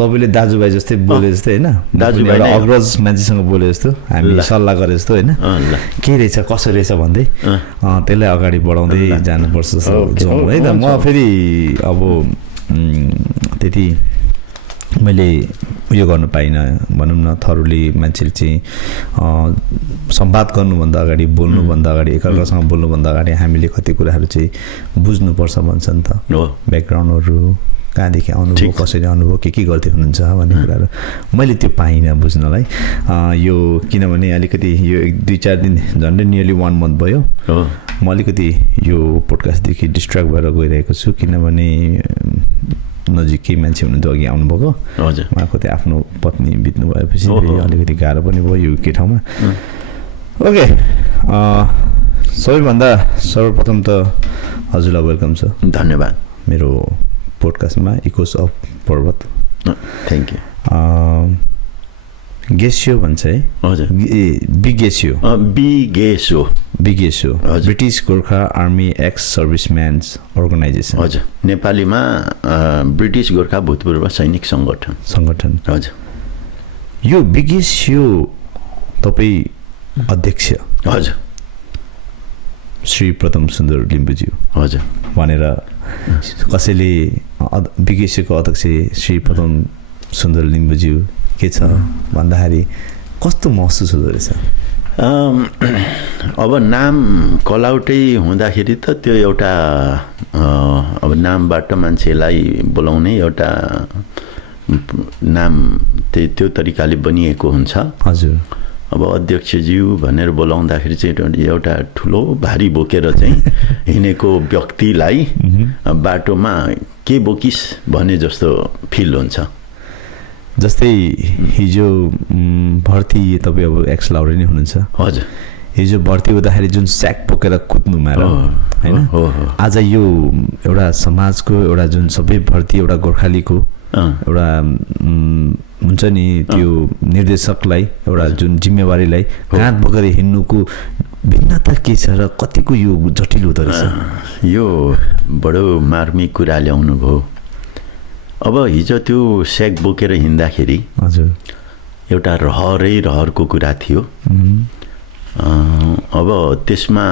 तपाईले दाजुभाइ जस्तै बोले जस्तै हैन दाजुभाइ एउटा अग्रज मान्छेसँग बोले जस्तो हामी सल्लाह गरे जस्तो हैन के रहेछ कसो रहेछ भन्दै त्यसलाई अगाडि बढाउँदै जानुपर्छ जस्तो है त म फेरि अब त्यति मैले उयो गर्न पाइनँ भनौँ न थरुली मान्छेले चाहिँ संवाद गर्नुभन्दा अगाडि बोल्नुभन्दा अगाडि एकअर्कासँग बोल्नुभन्दा अगाडि हामीले कति कुराहरू चाहिँ बुझ्नुपर्छ भन्छ नि त ब्याकग्राउन्डहरू कहाँदेखि आउनुभयो कसरी आउनुभयो के गर्दै हुनुहुन्छ भन्ने कुराहरू मैले त्यो पाइनँ बुझ्नलाई यो किनभने अलिकति यो 2-4 दिन झन्डै नियरली 1 month भयो म अलिकति यो पोडकास्टदेखि डिस्ट्र्याक्ट भएर गइरहेको छु किनभने नजिकै मान्छे हुनुहुन्छ अघि आउनुभएको उहाँको त्यो आफ्नो पत्नी बित्नु भएपछि अलिकति गाह्रो पनि भयो युके ठाउँमा ओके सबैभन्दा सर्वप्रथम त हजुरलाई वेलकम छ धन्यवाद मेरो पोडकास्टमा echoes of Parbat thank you गेस्यो भन्छ है हजुर BGESO British Gorkha army ex servicemen's organisation हजुर नेपालीमा ब्रिटिस गोर्खा भूतपूर्व सैनिक सङ्गठन हजुर यो बिगेस्यो तपाईँ अध्यक्ष हजुर श्री प्रथम सुन्दर लिम्बुज्यू हजुर भनेर कसैले बिगेस्योको अध्यक्ष श्री प्रथम सुन्दर लिम्बुज्यू के छ भन्दाखेरि कस्तो महसुस हुँदो रहेछ अब नाम कलआउटै हुँदाखेरि त त्यो एउटा अब नामबाट मान्छेलाई बोलाउने एउटा नाम त्यो तरिकाले बनिएको हुन्छ हजुर अब अध्यक्षज्यू भनेर बोलाउँदाखेरि चाहिँ एउटा ठुलो भारी बोकेर चाहिँ हिँडेको व्यक्तिलाई बाटोमा के बोकिस भने जस्तो फिल हुन्छ जस्तै हिजो भर्ती तपाईँ अब एक्स लाउरे नै हुनुहुन्छ हजुर हिजो भर्ती हुँदाखेरि जुन स्याक बोकेर कुद्नुमा होइन आज यो एउटा समाजको एउटा जुन सबै भर्ती एउटा गोर्खालीको एउटा हुन्छ नि त्यो निर्देशकलाई एउटा जुन जिम्मेवारीलाई काँध बोकेर हिँड्नुको भिन्नता के छ र कतिको यो जटिल हुँदो रहेछ यो बडो मार्मिक कुरा ल्याउनु भयो अब हिजो त्यो स्याक बोकेर हिँड्दाखेरि हजुर एउटा रहरको कुरा थियो अब त्यसमा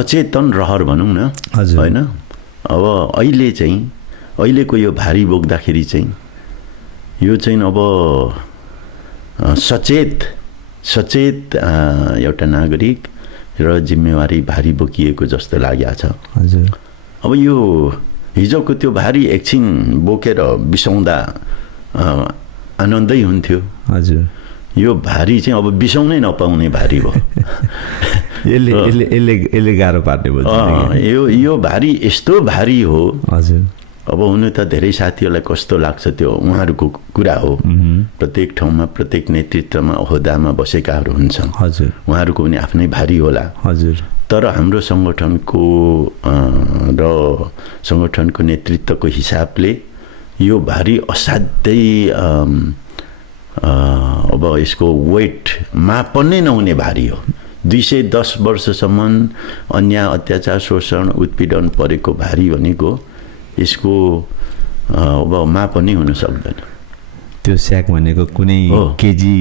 अचेतन रहर भनौँ न होइन अब अहिलेको यो भारी बोक्दाखेरि चाहिँ यो चाहिँ अब सचेत एउटा नागरिक र जिम्मेवारी भारी बोकिएको जस्तो लागेको छ हजुर अब यो हिजोको त्यो भारी एकछिन बोकेर बिसाउँदा आनन्दै हुन्थ्यो हजुर यो भारी चाहिँ अब बिसाउनै नपाउने भारी भयो यसले गाह्रो पार्ने भयो यो भारी यस्तो भारी हो हजुर अब हुनु त धेरै साथीहरूलाई कस्तो लाग्छ त्यो उहाँहरूको कुरा हो प्रत्येक ठाउँमा प्रत्येक नेतृत्वमा ओहदामा बसेकाहरू हुन्छन् हजुर उहाँहरूको पनि आफ्नै भारी होला हजुर तर हाम्रो सङ्गठनको र सङ्गठनको नेतृत्वको हिसाबले यो भारी असाध्यै अब यसको वेट मापन नै नहुने भारी हो 210 वर्षसम्म अन्याय अत्याचार शोषण उत्पीडन परेको भारी भनेको यसको अब मापनै हुन सक्दैन त्यो स्याक भनेको कुनै केजी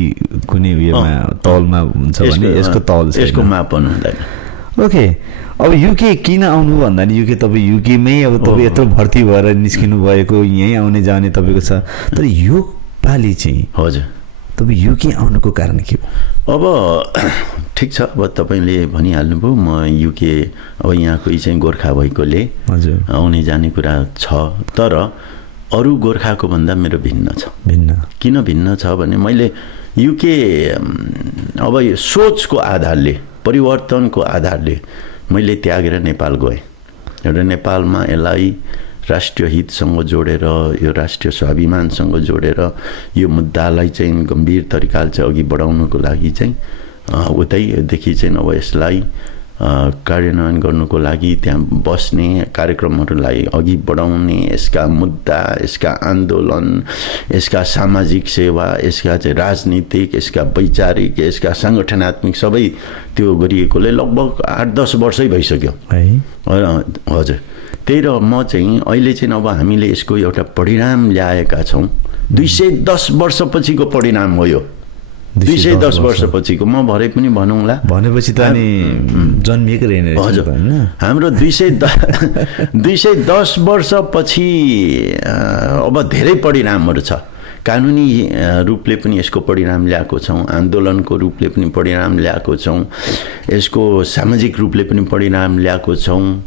कुनै उयोमा तौलमा हुन्छ भने यसको तौल यसको मापन हुँदैन ओके अब युके किन आउनु भन्दाखेरि युके तपाईँ युकेमै अब तपाईँ यत्रो भर्ती भएर निस्किनु भएको यहीँ आउने जाने तपाईँको छ तर यो पालि चाहिँ हजुर तपाईँ युके आउनुको कारण के हो अब ठिक छ अब तपाईँले भनिहाल्नुभयो म युके अब यहाँकै चाहिँ गोर्खा भएकोले हजुर आउने जाने कुरा छ तर अरू गोर्खाको भन्दा मेरो भिन्न छ किन भिन्न छ भने मैले युके अब सोचको आधारले परिवर्तनको आधारले मैले त्यागेर नेपाल गएँ र नेपालमा यसलाई राष्ट्रिय हितसँग जोडेर यो राष्ट्रिय स्वाभिमानसँग जोडेर यो मुद्दालाई चाहिँ गम्भीर तरिकाले चाहिँ अघि बढाउनको लागि चाहिँ उतैदेखि चाहिँ अब यसलाई कार्यान्वयन गर्नुको लागि त्यहाँ बस्ने कार्यक्रमहरूलाई अघि बढाउने यसका मुद्दा यसका आन्दोलन यसका सामाजिक सेवा यसका चाहिँ राजनीतिक यसका वैचारिक यसका सङ्गठनात्मक सबै त्यो गरिएकोले लगभग 8-10 वर्षै भइसक्यो हजुर त्यही र म चाहिँ अहिले चाहिँ अब हामीले यसको एउटा परिणाम ल्याएका छौँ 210 वर्षपछिको परिणाम हो यो। 210 वर्षपछिको म भरे पनि भनौँला भनेपछि त अनि जन्मिएको रहेन। हजुर हाम्रो 210 वर्षपछि अब धेरै परिणामहरू छ। कानुनी रूपले पनि यसको परिणाम ल्याएको छौँ, आन्दोलनको रूपले पनि परिणाम ल्याएको छौँ, यसको सामाजिक रूपले पनि परिणाम ल्याएको छौँ,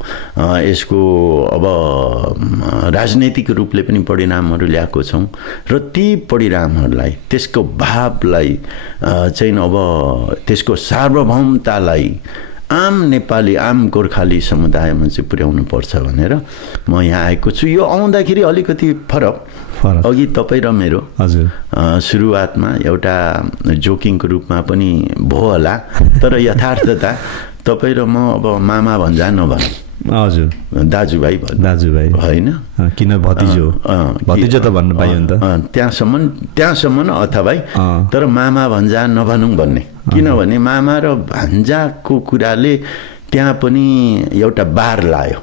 यसको अब राजनैतिक रूपले पनि परिणामहरू ल्याएको छौँ र ती परिणामहरूलाई त्यसको भावलाई चाहिँ अब त्यसको सार्वभौमतालाई आम नेपाली आम गोर्खाली समुदायमा चाहिँ पुर्याउनु पर्छ भनेर म यहाँ आएको छु। यो आउँदाखेरि अलिकति फरक अघि तपाईँ र मेरो हजुर सुरुवातमा एउटा जोकिङको रूपमा पनि भयो होला, तर यथार्थता तपाईँ र म अब मामा भन्जा नभनौँ, हजुर दाजुभाइ होइन, किन भतिजो त भन्नु पाइयो नि त, त्यहाँसम्म अथवा तर मामा भन्जा नभनौँ भन्ने। किनभने मामा र भान्जाको कुराले त्यहाँ पनि एउटा बार लायो।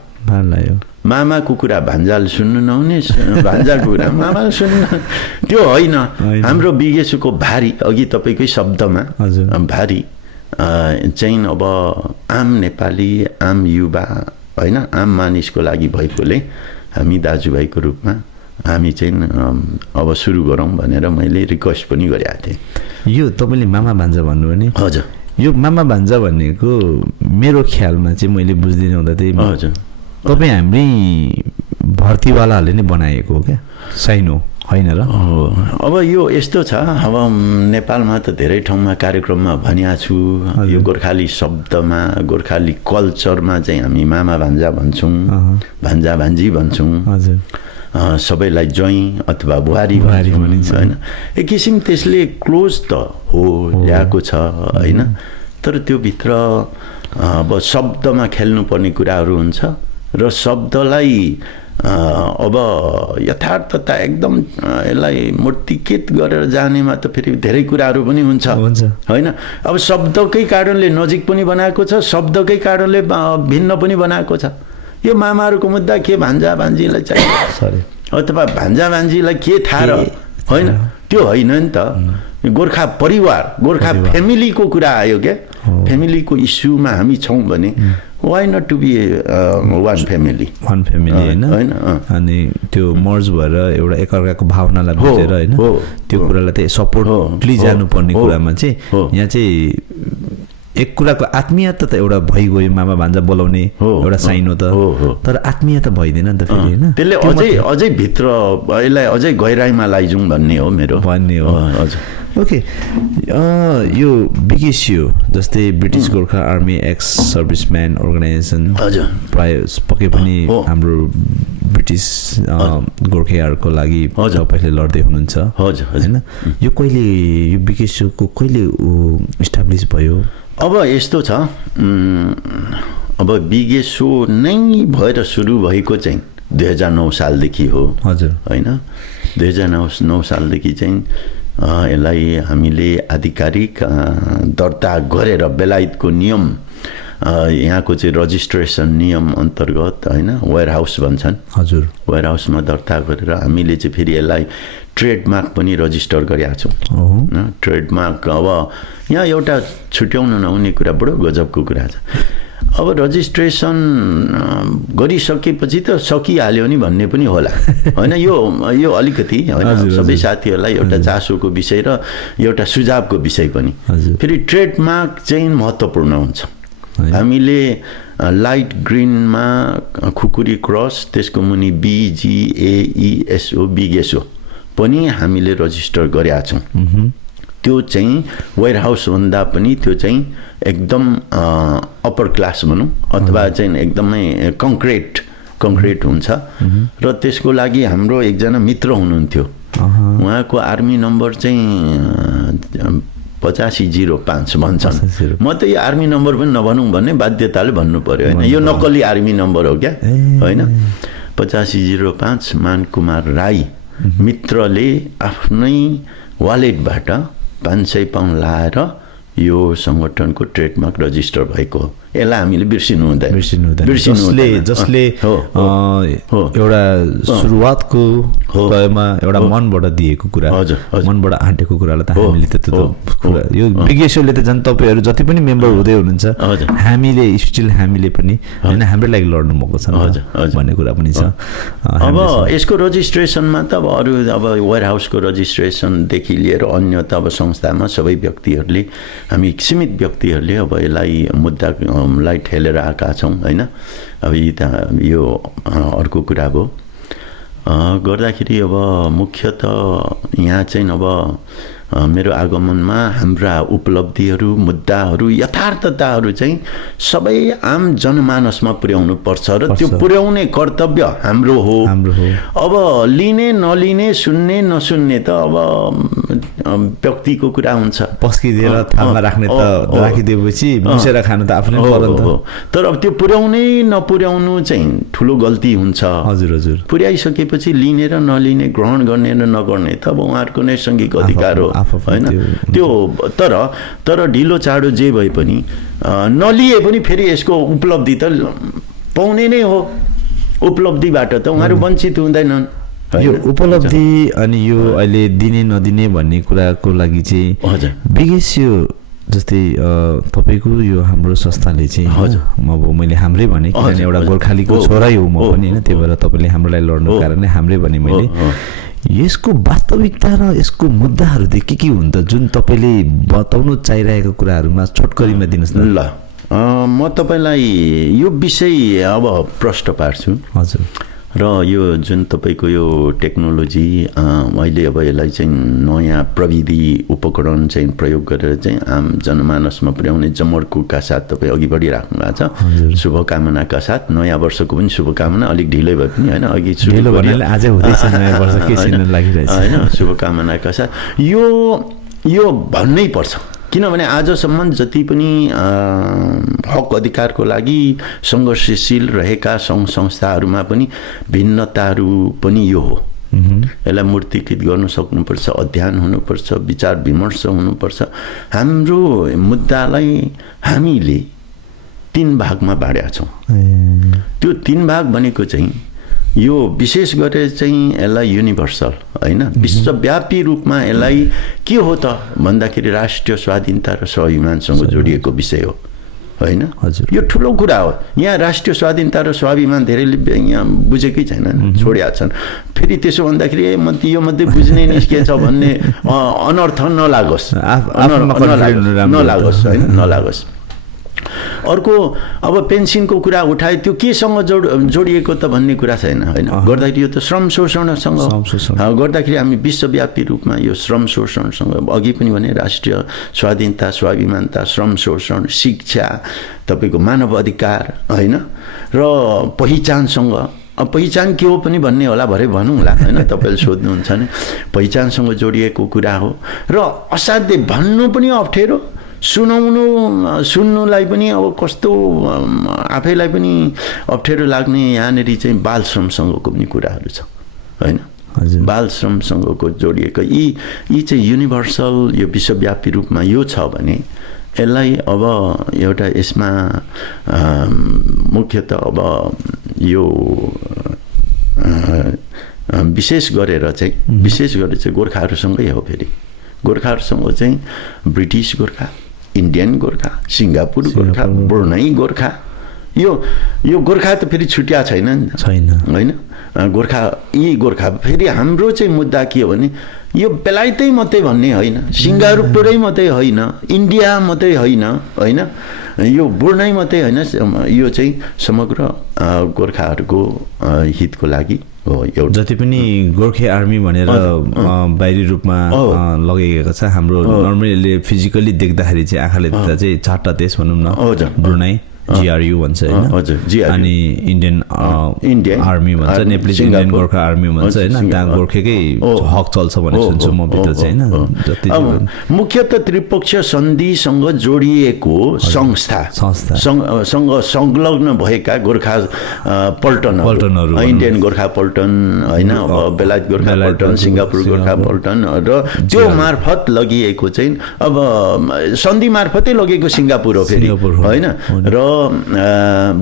मामाको कुरा भान्जाले सुन्नु नहुने, भान्जाको कुरा मामाले सुन्नु, त्यो होइन। हाम्रो बिगेसुको भारी, अघि तपाईँकै शब्दमा भारी चाहिँ अब आम नेपाली आम युवा होइन आम मानिसको लागि भएकोले हामी दाजुभाइको रूपमा हामी चाहिँ अब सुरु गरौँ भनेर मैले रिक्वेस्ट पनि गरेको थिएँ। यो तपाईँले मामा भान्जा भन्नुभयो नि, हजुर यो मामा भान्जा भनेको मेरो ख्यालमा चाहिँ मैले बुझ्दिनँ हुँदा चाहिँ हजुर तपाईँ हाम्रै भर्तीवालाहरूले नै बनाएको हो क्या, साइनो होइन र? अब यो यस्तो छ, अब नेपालमा त धेरै ठाउँमा कार्यक्रममा भनिएको छु, यो गोर्खाली शब्दमा गोर्खाली कल्चरमा चाहिँ हामी मामा भान्जा भन्छौँ, भान्जा भान्जी भन्छौँ, सबैलाई ज्वाइँ अथवा बुहारी भनिन्छ होइन। एक किसिम त्यसले क्लोज त हो ल्याएको छ होइन, तर त्यो भित्र अब शब्दमा खेल्नुपर्ने कुराहरू हुन्छ र शब्दलाई अब यथार्थता एकदम यसलाई मूर्तिकृत गरेर जानेमा त फेरि धेरै कुराहरू पनि हुन्छ होइन। अब शब्दकै कारणले नजिक पनि बनाएको छ, शब्दकै कारणले भिन्न पनि बनाएको छ। यो मामाहरूको मुद्दा के भान्जा भान्जीलाई चाहियो अथवा भान्जा भान्जीलाई के थाहा र होइन, त्यो होइन नि त। गोर्खा परिवार गोर्खा फ्यामिलीको कुरा आयो क्या, फ्यामिलीको इस्युमा हामी छौँ भने why not to be one family होइन। अनि त्यो मर्ज भएर एउटा एकअर्काको भावनालाई बुझेर होइन त्यो कुरालाई चाहिँ सपोर्टली जानुपर्ने कुरामा चाहिँ यहाँ चाहिँ एक कुराको आत्मीयता त एउटा भइगयो, मामा भान्जा बोलाउने एउटा साइन हो त, तर आत्मीयता भइदिएन नि त फेरि होइन। त्यसले अझै भित्र यसलाई अझै गहिराइमा लैजाउँ भन्ने हो मेरो भन्ने हो। हजुर ओके, यो बिकेसियो जस्तै British Gorkha army ex serviceman organisation प्राय पक्कै पनि हाम्रो ब्रिटिस गोर्खेहरूको लागि तपाईँले लड्दै हुनुहुन्छ होइन। यो कहिले यो बिकेसियोको कहिले इस्टाब्लिस भयो? अब यस्तो छ, अब बिगेसो नै भएर सुरु भएको चाहिँ 2009 सालदेखि हो हजुर होइन। 2009 सालदेखि चाहिँ यसलाई हामीले आधिकारिक दर्ता गरेर बेलायतको नियम यहाँको चाहिँ रजिस्ट्रेसन नियम अन्तर्गत होइन वेयर हाउस भन्छन् हजुर, वेयर हाउसमा दर्ता गरेर हामीले चाहिँ फेरि यसलाई ट्रेडमार्क पनि रजिस्टर गरेका छौँ। ट्रेडमार्क अब यहाँ एउटा छुट्याउनु नहुने कुरा बडो गजबको कुरा छ। अब रजिस्ट्रेसन गरिसकेपछि त सकिहाल्यो नि भन्ने पनि होला होइन। यो अलिकति होइन सबै साथीहरूलाई एउटा चासोको विषय र एउटा सुझावको विषय पनि। फेरि ट्रेडमार्क चाहिँ महत्त्वपूर्ण हुन्छ। हामीले लाइट ग्रिनमा खुकुरी क्रस, त्यसको मुनि BGAESO बिगेसो पनि हामीले रजिस्टर गरेका छौँ। त्यो चाहिँ वेयर हाउसभन्दा पनि त्यो चाहिँ एकदम अप्पर क्लास भनौँ अथवा चाहिँ एकदमै कङ्क्रिट हुन्छ। र त्यसको लागि हाम्रो एकजना मित्र हुनुहुन्थ्यो, उहाँको आर्मी नम्बर चाहिँ 8505 भन्छन्। म त यो आर्मी नम्बर पनि नभनौँ भन्ने बाध्यताले भन्नु पर्यो होइन, यो नक्कली आर्मी नम्बर हो क्या होइन। 8505 मानकुमार राई मित्रले आफ्नै वालेटबाट 500 पाउन्ड लाएर यो सङ्गठनको ट्रेडमार्क रजिस्टर भएको हो। यसलाई हामीले बिर्सिनु हुँदैन जसले एउटा सुरुवातको तयमा एउटा मनबाट दिएको कुरा मनबाट आँटेको कुरालाई त हामीले त यो बिगेसोले त झन् तपाईँहरू जति पनि मेम्बर हुँदै हुनुहुन्छ हामीले पनि होइन हाम्रो लागि लड्नु भएको छ भन्ने कुरा पनि छ। अब यसको रजिस्ट्रेसनमा त अब अरू अब वेयर हाउसको रजिस्ट्रेसनदेखि लिएर अन्य त अब संस्थामा सबै व्यक्तिहरूले हामी सीमित व्यक्तिहरूले अब यसलाई मुद्दालाई ठेलेर आएका छौँ होइन। अब यो अर्को कुरा भयो गर्दाखेरि अब मुख्यतः यहाँ चाहिँ अब मेरो आगमनमा हाम्रा उपलब्धिहरू मुद्दाहरू यथार्थताहरू चाहिँ सबै आम जनमानसमा पुर्याउनु पर्छ र त्यो पुर्याउने कर्तव्य हाम्रो हो। अब लिने नलिने सुन्ने नसुन्ने त अब व्यक्तिको कुरा हुन्छ। पस्किदिएर थालमा राख्ने त राखिदिएपछि मुसेर खानु त आफ्नै पर्यो। तर अब त्यो पुर्याउनै नपुर्याउनु चाहिँ ठुलो गल्ती हुन्छ। हजुर पुर्याइसकेपछि लिने र नलिने ग्रहण गर्ने र नगर्ने त अब उहाँहरूको नैसर्गिक अधिकार हो होइन। त्यो तर ढिलो चाँडो जे भए पनि नलिए पनि फेरि यसको उपलब्धि त पाउने नै हो। उपलब्धिबाट त उहाँहरू वञ्चित हुँदैनन्। यो उपलब्धि अनि यो अहिले दिने नदिने भन्ने कुराको लागि चाहिँ बिगेस यो जस्तै तपाईँको यो हाम्रो संस्थाले चाहिँ अब मैले हाम्रै भने किनभने एउटा गोर्खालीको छोरै हो म पनि होइन, त्यही भएर तपाईँले हाम्रो लागि लड्नु कारणले हाम्रै भने मैले यसको वास्तविकता र यसको मुद्दाहरू के हुन् त जुन तपाईँले बताउनु चाहिरहेको कुराहरूमा छोटकरीमा दिनुहोस् न। ल म तपाईँलाई यो विषय अब प्रश्न पार्छु। हजुर र यो जुन तपाईँको यो टेक्नोलोजी अहिले अब यसलाई चाहिँ नयाँ प्रविधि उपकरण चाहिँ प्रयोग गरेर चाहिँ आम जनमानसमा पुर्याउने जमर्कोका साथ तपाईँ अघि बढिराख्नु भएको छ। शुभकामनाका साथ नयाँ वर्षको पनि शुभकामना। अलिक ढिलै भए पनि होइन अघि होइन शुभकामनाका साथ यो भन्नै पर्छ। किनभने आजसम्म जति पनि हक अधिकारको लागि सङ्घर्षशील रहेका सङ्घ संस्थाहरूमा पनि भिन्नताहरू पनि यो हो। यसलाई मूर्तिकृत गर्नु सक्नुपर्छ, अध्ययन हुनुपर्छ, विचार विमर्श हुनुपर्छ। हाम्रो मुद्दालाई हामीले 3 भागमा बाँडेका छौँ। त्यो 3 भाग भनेको चाहिँ यो विशेष गरेर चाहिँ यसलाई युनिभर्सल होइन विश्वव्यापी रूपमा यसलाई के हो त भन्दाखेरि राष्ट्रिय स्वाधीनता र स्वाभिमानसँग जोडिएको विषय हो होइन। यो ठुलो कुरा हो। यहाँ राष्ट्रिय स्वाधीनता र स्वाभिमान धेरैले यहाँ बुझेकै छैन, छोड्या छन्। फेरि त्यसो भन्दाखेरि यो मध्ये बुझ्ने निस्केछ भन्ने अनर्थ नलागोस् होइन नलागोस्। अर्को अब पेन्सनको कुरा उठाए त्यो केसँग जोडिएको त भन्ने कुरा छैन होइन। गर्दाखेरि यो त श्रम शोषणसँग गर्दाखेरि हामी विश्वव्यापी रूपमा यो श्रम शोषणसँग अघि पनि भने राष्ट्रिय स्वाधीनता स्वाभिमानता श्रम शोषण शिक्षा तपाईँको मानव अधिकार होइन र पहिचानसँग। अब पहिचान के हो पनि भन्ने होला भरे भनौँला होइन। तपाईँले सोध्नुहुन्छ भने पहिचानसँग जोडिएको कुरा हो र असाध्यै भन्नु पनि अप्ठ्यारो सुन्नुलाई पनि अब कस्तो आफैलाई पनि अप्ठ्यारो लाग्ने यहाँनिर चाहिँ बाल श्रमसँगको पनि कुराहरू छ होइन। बाल श्रमसँगको जोडिएको यी चाहिँ युनिभर्सल यो विश्वव्यापी रूपमा यो छ भने यसलाई अब एउटा यसमा मुख्यतः अब यो विशेष गरेर चाहिँ गोर्खाहरूसँगै हो। फेरि गोर्खाहरूसँग चाहिँ British Gorkha, Indian Gorkha, Singapore Gorkha, Brunei Gorkha. यो गोर्खा त फेरि छुट्या छैन होइन। गोर्खा यी गोर्खा फेरि हाम्रो चाहिँ मुद्दा के हो भने यो बेलायतै मात्रै भन्ने होइन, सिङ्गापुरै मात्रै होइन, इन्डिया मात्रै होइन होइन, यो ब्रुनाई मात्रै होइन। यो चाहिँ समग्र गोर्खाहरूको हितको लागि हो। जति पनि गोर्खे आर्मी भनेर बाहिरी रूपमा लगाइएको छ हाम्रो नर्मली फिजिकली देख्दाखेरि चाहिँ आँखाले देख्दा चाहिँ 4टा देश भनौँ न, ब्रुनाई GRU भन्छ होइन, अनि इन्डियन आर्मी भन्छ, नेपाली इन्डियन गोर्खा आर्मी भन्छ होइन। त्यहाँ गोर्खेकै हक चल्छ भन्ने सुन्छु म भित्र चाहिँ होइन। मुख्यतः त्रिपक्षीय सन्धिसँग जोडिएको संस्थासँग संलग्न भएका गोर्खा पल्टनहरू, इन्डियन गोर्खा पल्टन होइन, बेलायत गोर्खा पल्टन, सिङ्गापुर गोर्खा पल्टन र त्यो मार्फत लगिएको चाहिँ अब सन्धि मार्फतै लगेको सिङ्गापुर हो फेरि होइन। र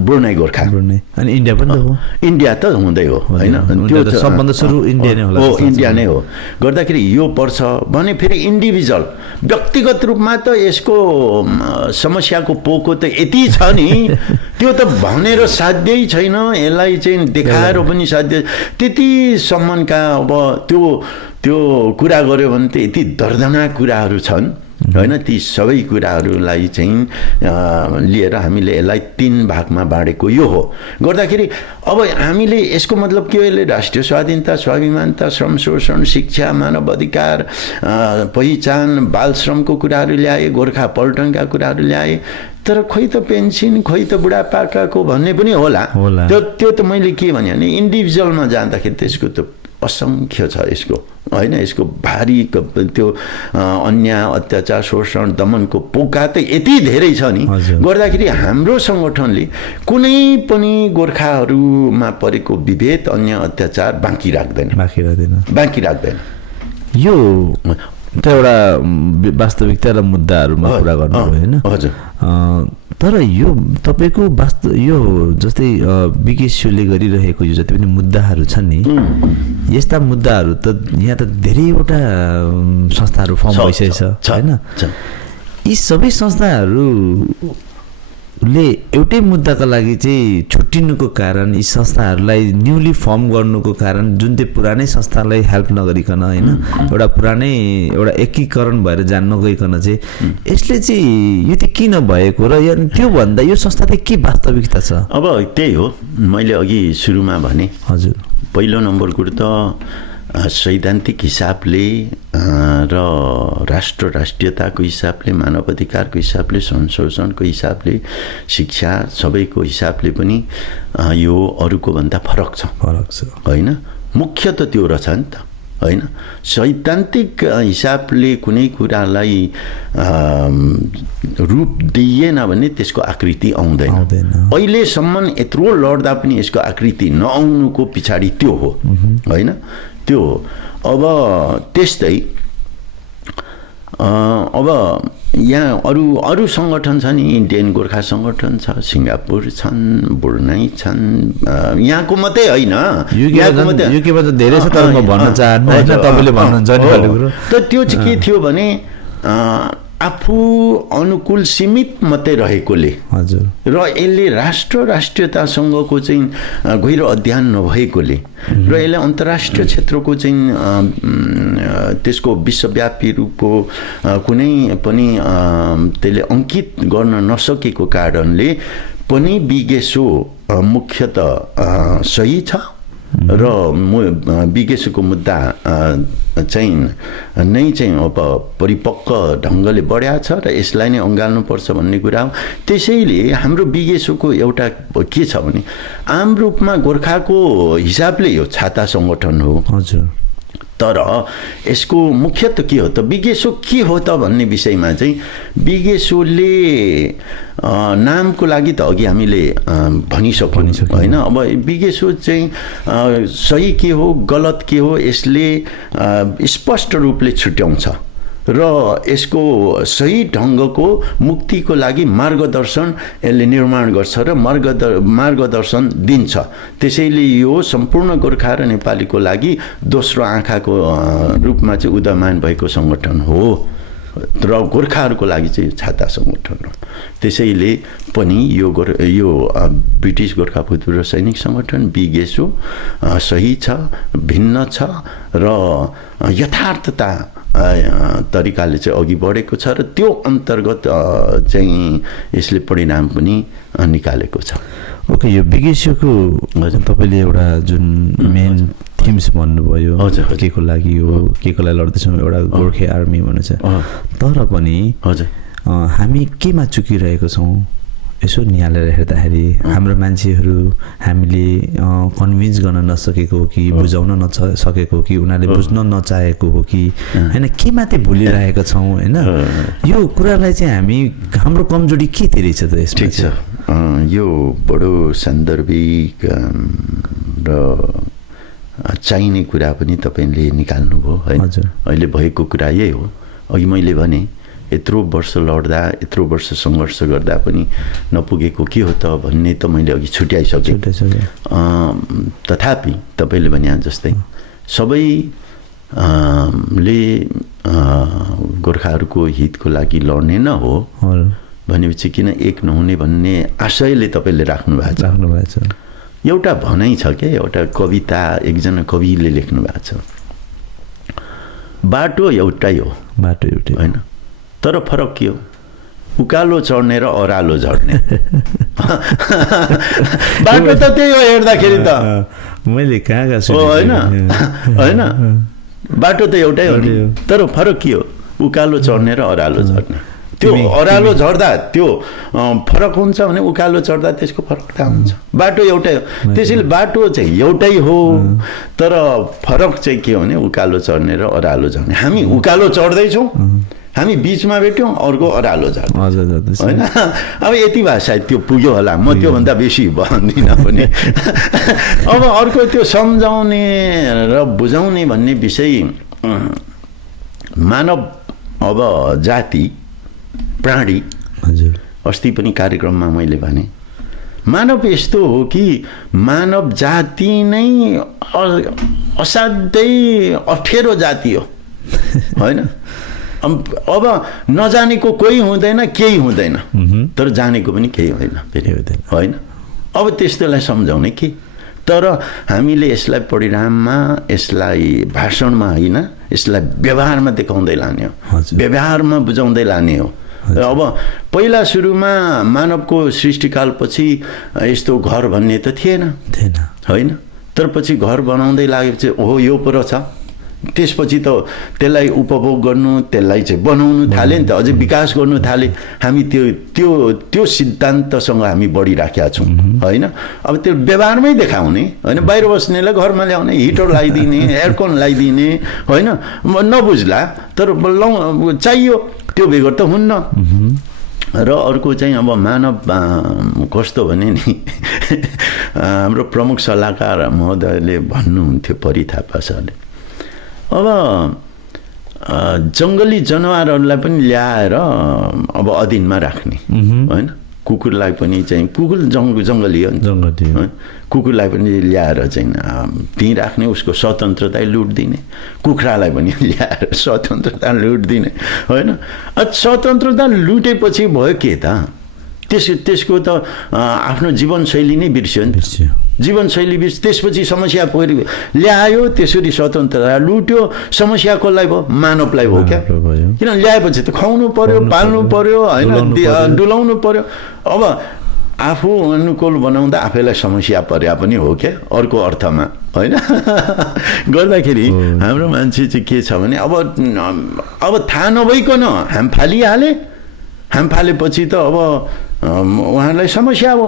ब्रुनाई गोर्खा अनि इन्डिया पनि त हो इन्डिया त हुँदै हो हैन त्यो सबभन्दा सुरु इन्डिया नै होला हो इन्डिया नै हो गर्दाखेरि यो पर्छ भने फेरि इन्डिभिजुअल व्यक्तिगत रूपमा त यसको समस्याको पोको त यति छ नि त्यो त भनेर साध्यै छैन यसलाई चाहिँ देखाएर पनि साध्य त्यति सम्मानका अब त्यो कुरा गर्यो भने त यति दर्दनाक कुराहरू छन् हैन ती सबै कुराहरूलाई चाहिँ लिएर हामीले यसलाई 3 भागमा बाँडेको यो हो गर्दाखेरि अब हामीले यसको मतलब के हो यसले राष्ट्रिय स्वाधीनता स्वाभिमानता श्रम शोषण शिक्षा मानव अधिकार पहिचान बाल श्रमको कुराहरू ल्याए गोर्खा पल्टनका कुराहरू ल्याए तर खोइ त पेन्सन खोइ त बुढापाकाको भन्ने पनि होला त्यो त मैले के भने इन्डिभिजुअलमा जाँदाखेरि त्यसको त असंख्य छ यसको हैन यसको भारी त्यो अन्याय अत्याचार शोषण दमनको पोका त यति धेरै छ नि गर्दाखेरि हाम्रो संगठनले कुनै पनि गोर्खाहरूमा परेको विभेद अन्याय अत्याचार बाँकी राख्दैन यो त एउटा वास्तविकता र मुद्दाहरूमा कुरा गर्नु हो हैन हजुर तर यो तपाईको यो जस्तै विकेशले गरिरहेको यो जति पनि मुद्दाहरू छन् नि यस्ता मुद्दाहरू त यहाँ त धेरैवटा संस्थाहरू फर्म भइसकेको छ हैन यी सबै संस्थाहरूले एउटै मुद्दाका लागि चाहिँ छुट्टिनुको कारण यी संस्थाहरूलाई न्यूली फर्म गर्नुको कारण जुन चाहिँ पुरानै संस्थालाई हेल्प नगरिकन हैन एउटा पुरानै एउटा एकीकरण भएर जान नगइकन चाहिँ यसले चाहिँ यो त किन भएको र त्यो भन्दा यो संस्थाले के वास्तविकता छ अब त्यही हो मैले अघि सुरुमा भने हजुर पहिलो नम्बर कुरो त सैद्धान्तिक हिसाबले र राष्ट्रियताको हिसाबले मानव अधिकारको हिसाबले संशोधनको हिसाबले शिक्षा सबैको हिसाबले पनि यो अरूको भन्दा फरक छ हैन मुख्य त त्यो रहेछ नि त हैन सैद्धान्तिक हिसाबले कुनै कुरालाई रूप दिएन भने त्यसको आकृति आउँदैन अहिलेसम्म यत्रो लड्दा पनि यसको आकृति नआउनुको पछाडि त्यो हो हैन त्यो अब त्यस्तै अब यहाँ अरू संगठन छ नि इन्डियन गोर्खा संगठन छ सिङ्गापुर छन् ब्रुनाई छन् यहाँको मात्रै हैन युकेमा त धेरै छ तर म भन्न चाहन्न हैन तपाईले भन्नुहुन्छ नि खाली कुरो त त्यो चाहिँ के थियो भने आफू अनुकूल सीमित मात्रै रहेकोले हजुर र यसले राष्ट्रियतासँगको चाहिँ गहिरो अध्ययन नभएकोले र यसले अन्तर्राष्ट्रिय क्षेत्रको चाहिँ त्यसको विश्वव्यापी रूपको कुनै पनि त्यसले अंकित गर्न नसकेको कारणले पनि बिगेसो मुख्यतः सही छ र बिगेसोको मुद्दा चाहिँ अब परिपक्व ढङ्गले बढ्या छ र यसलाई नै अँगाल्नुपर्छ भन्ने कुरा हो त्यसैले हाम्रो बिगेसोको एउटा के छ भने आम रूपमा गोर्खाको हिसाबले यो छाता संगठन हो हजुर तर यसको मुख्य त के हो त बिगेसो के हो त भन्ने विषयमा चाहिँ बिगेसोले नामको लागि त अघि हामीले भनिसक्यौँ हैन अब बिगेसो चाहिँ सही के हो गलत के हो यसले स्पष्ट रूपले छुट्याउँछ र यसको सही ढङ्गको मुक्तिको लागि मार्गदर्शन यसले निर्माण गर्छ र मार्गदर्शन दिन्छ त्यसैले यो सम्पूर्ण गोर्खा र नेपालीको लागि दोस्रो आँखाको रूपमा चाहिँ उदयमान भएको संगठन हो र गोर्खाहरूको लागि चाहिँ छाता संगठन हो त्यसैले पनि यो ब्रिटिस गोर्खा भूतपूर्व सैनिक संगठन बिगेसो सही छ भिन्न छ र यथार्थता तरिकाले चाहिँ अघि बढेको छ र त्यो अन्तर्गत चाहिँ यसले परिणाम पनि निकालेको छ ओके यो बिगेसोको तपाईले एउटा जुन मेन थिम्स भन्नुभयो के को लागि हो के को लागि लड्दैछौँ एउटा गोर्खे आर्मी भन्नु छ तर पनि हजुर हामी केमा चुकिरहेको छौँ यसो निहालेर हेर्दाखेरि हाम्रो मान्छेहरू हामीले कन्भिन्स गर्न नसकेको हो कि बुझाउन नसकेको हो कि उनीहरूले बुझ्न नचाहेको हो कि हैन के मात्रै भुलिरहेका छौँ हैन यो कुरालाई चाहिँ हाम्रो कमजोरी के धेरै छ त यसमा ठिक छ यो बडो सान्दर्भिक र चाहिने कुरा पनि तपाईले निकाल्नुभयो है अहिले भएको कुरा यही हो अघि मैले भने यत्रो वर्ष लड्दा यत्रो वर्ष सङ्घर्ष गर्दा पनि नपुगेको के हो त भन्ने त मैले अघि छुट्याइसकेँ। तथापि तपाईँले भने जस्तै सबै ले गोर्खाहरूको हितको लागि लड्ने न हो भनेपछि किन एक नहुने भन्ने आशयले तपाईँले राख्नु भएको छ। एउटा भनाइ छ क्या, एउटा कविता एकजना कविले लेख्नु भएको छ, बाटो एउटै हो, बाटो एउटै होइन, तर फरक के हो, उकालो चढ्ने र ओह्रालो झर्ने। बाटो त त्यही हो हेर्दाखेरि त, मैले कहाँ होइन होइन, बाटो त एउटै हो नि, तर फरक के हो, उकालो चढ्ने र ओह्रालो झर्ने। त्यो ओह्रालो झर्दा त्यो फरक हुन्छ भने उकालो चढ्दा त्यसको फरक त हुन्छ। बाटो एउटै हो, त्यसैले बाटो चाहिँ एउटै हो, तर फरक चाहिँ के हो भने उकालो चढ्ने र ओह्रालो झर्ने। हामी उकालो चढ्दैछौँ, हामी बिचमा भेट्यौँ, अर्को ओह्रालो झर्छ, होइन। अब यति भए सायद त्यो पुग्यो होला, म त्योभन्दा बेसी भन्दिनँ पनि। अब अर्को त्यो सम्झाउने र बुझाउने भन्ने विषय, मानव अब जाति प्राणी, अस्ति पनि कार्यक्रममा मैले भने मानव यस्तो हो कि मानव जाति नै असाध्यै अप्ठ्यारो जाति हो, होइन। अब नजानेको कोही हुँदैन, केही हुँदैन, तर जानेको पनि केही होइन फेरि, होइन। अब त्यस्तोलाई सम्झाउने के, तर हामीले यसलाई परिणाममा, यसलाई भाषणमा होइन, यसलाई व्यवहारमा देखाउँदै लाने हो, व्यवहारमा बुझाउँदै लाने हो। अब पहिला सुरुमा मानवको सृष्टिकालपछि यस्तो घर भन्ने त थिएन, होइन। तर पछि घर बनाउँदै लागेपछि ओहो यो पो रहेछ, त्यसपछि त त्यसलाई उपभोग गर्नु, त्यसलाई चाहिँ बनाउनु थाले नि त, अझै विकास गर्नु थाले। हामी त्यो सिद्धान्तसँग हामी बढिराखेका छौँ, होइन। अब त्यो व्यवहारमै देखाउने, होइन, बाहिर बस्नेलाई घरमा ल्याउने, हिटर लगाइदिने, एयरकन लगाइदिने, होइन, नबुझ्ला तर चाहियो, त्यो बेगर त हुन्न। र अर्को चाहिँ अब मानव कस्तो भने नि, हाम्रो प्रमुख सल्लाहकार महोदयले भन्नुहुन्थ्यो, परि थापा सरले, अब जङ्गली जनावरहरूलाई पनि ल्याएर अब अधीनमा राख्ने, होइन। कुकुरलाई पनि चाहिँ, कुकुर जङ्गली हो नि, कुकुरलाई पनि ल्याएर चाहिँ त्यहीँ राख्ने, उसको स्वतन्त्रता लुट दिने, कुखुरालाई पनि ल्याएर स्वतन्त्रता लुट दिने, होइन। स्वतन्त्रता लुटेपछि भयो के त, त्यसको त आफ्नो जीवनशैली नै बिर्स्यो नि, जीवनशैली बिर्स। त्यसपछि समस्या ल्यायो, त्यसरी स्वतन्त्रता लुट्यो, समस्या कसलाई भयो, मानवलाई भयो क्या। किन ल्याएपछि त खुवाउनु पर्यो, पाल्नु पर्यो, होइन, डुलाउनु पर्यो। अब आफू अनुकूल बनाउँदा आफैलाई समस्या पर्या पनि हो क्या, अर्को अर्थमा, होइन। गर्दाखेरि हाम्रो मान्छे चाहिँ के छ भने अब थाहा नभइकन हाम फालिहाले, हाम फालेपछि त अब उहाँहरूलाई समस्या हो।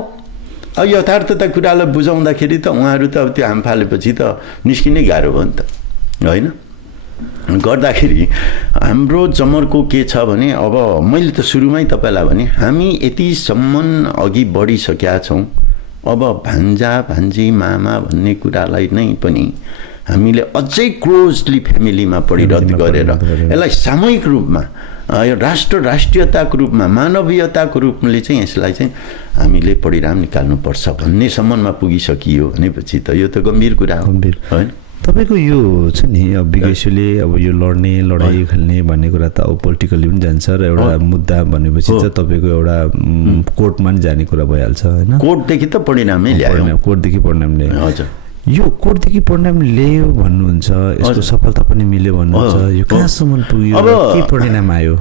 अब यथार्थता कुरालाई बुझाउँदाखेरि त उहाँहरू त अब त्यो हाम फालेपछि त निस्किनै गाह्रो भयो नि त, होइन। गर्दाखेरि हाम्रो जमर्को के छ भने, अब मैले त सुरुमै तपाईँलाई भने हामी यतिसम्म अघि बढिसकेका छौँ, अब भान्जा भान्जी मामा भन्ने कुरालाई नै पनि हामीले अझै क्लोजली फ्यामिलीमा परिणत गरेर यसलाई सामूहिक रूपमा, यो राष्ट्रियताको रूपमा, मानवीयताको रूपले चाहिँ यसलाई चाहिँ हामीले परिणाम निकाल्नुपर्छ भन्ने सम्ममा पुगिसकियो भनेपछि त यो त गम्भीर कुरा हो, होइन। तपाईँको यो छ नि, अब विगेशुले अब यो लडाइँ खेल्ने भन्ने कुरा त अब पोलिटिकली पनि जान्छ, र एउटा मुद्दा भनेपछि चाहिँ तपाईँको एउटा कोर्टमा नि जाने कुरा भइहाल्छ, होइन। कोर्टदेखि त परिणामै ल्यायो, कोर्टदेखि परिणाम ल्यायो, हजुर। यो कोर्टदेखि परिणाम ल्यायो भन्नुहुन्छ, यसको सफलता पनि मिल्यो भन्नुहुन्छ, यो कहाँसम्म पुग्यो, के परिणाम आयो?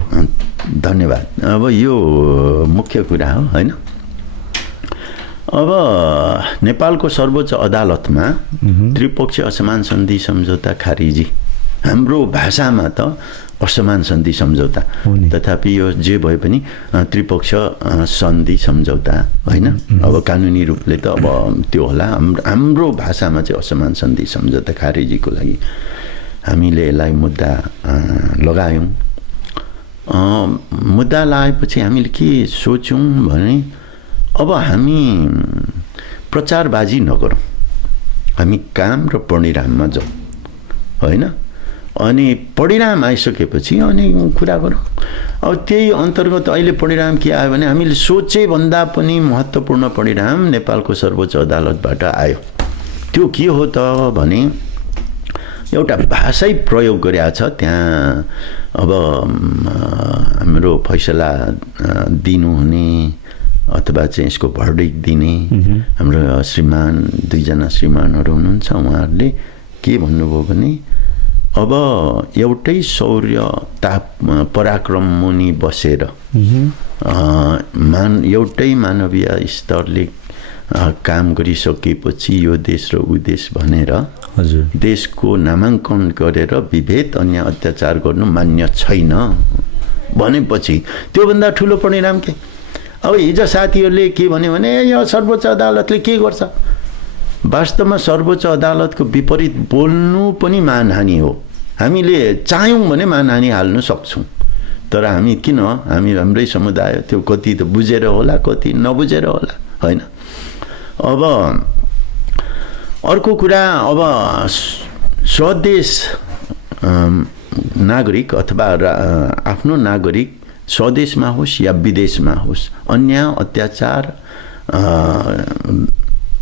धन्यवाद। अब यो मुख्य कुरा हो, होइन। अब नेपालको सर्वोच्च अदालतमा त्रिपक्षीय असमान सन्धि सम्झौता खारिजी, हाम्रो भाषामा त असमान सन्धि सम्झौता, तथापि यो जे भए पनि त्रिपक्षीय सन्धि सम्झौता, होइन। अब कानुनी रूपले त अब त्यो होला, हाम्रो भाषामा चाहिँ असमान सन्धि सम्झौता खारिजीको लागि हामीले यसलाई मुद्दा लगायौँ। मुद्दा लगाएपछि हामीले के सोच्यौँ भने, अब हामी प्रचारबाजी नगरौँ, हामी काम र परिणाममा जाउँ, होइन। अनि परिणाम आइसकेपछि अनि कुरा गरौँ। अब त्यही अन्तर्गत अहिले परिणाम के आयो भने हामीले सोचे भन्दा पनि महत्त्वपूर्ण परिणाम नेपालको सर्वोच्च अदालतबाट आयो। त्यो के हो त भने एउटा भाषै प्रयोग गरेको छ त्यहाँ। अब हाम्रो फैसला दिनुहुने अथवा चाहिँ यसको भर्डिक्ट दिने हाम्रो श्रीमान 2 जना श्रीमानहरू हुनुहुन्छ। उहाँहरूले के भन्नुभयो भने अब एउटै शौर्य ताप पराक्रम मुनि बसेर एउटै मानवीय स्तरले काम गरिसकेपछि यो देश र ऊ देश भनेर देशको नामाङ्कन गरेर विभेद अन्य अत्याचार गर्नु मान्य छैन भनेपछि त्योभन्दा ठुलो परिणाम के? अब हिजो साथीहरूले के भन्यो भने यो सर्वोच्च अदालतले के गर्छ? वास्तवमा सर्वोच्च अदालतको विपरीत बोल्नु पनि मानहानि हो। हामीले चाह्यौँ भने मानहानि हाल्न सक्छौँ, तर हामी किन, हामी हाम्रै समुदाय त्यो कति त बुझेर होला कति नबुझेर होला, होइन? अब अर्को कुरा, अब स्वदेश नागरिक अथवा आफ्नो नागरिक स्वदेशमा होस् या विदेशमा होस् अन्याय अत्याचार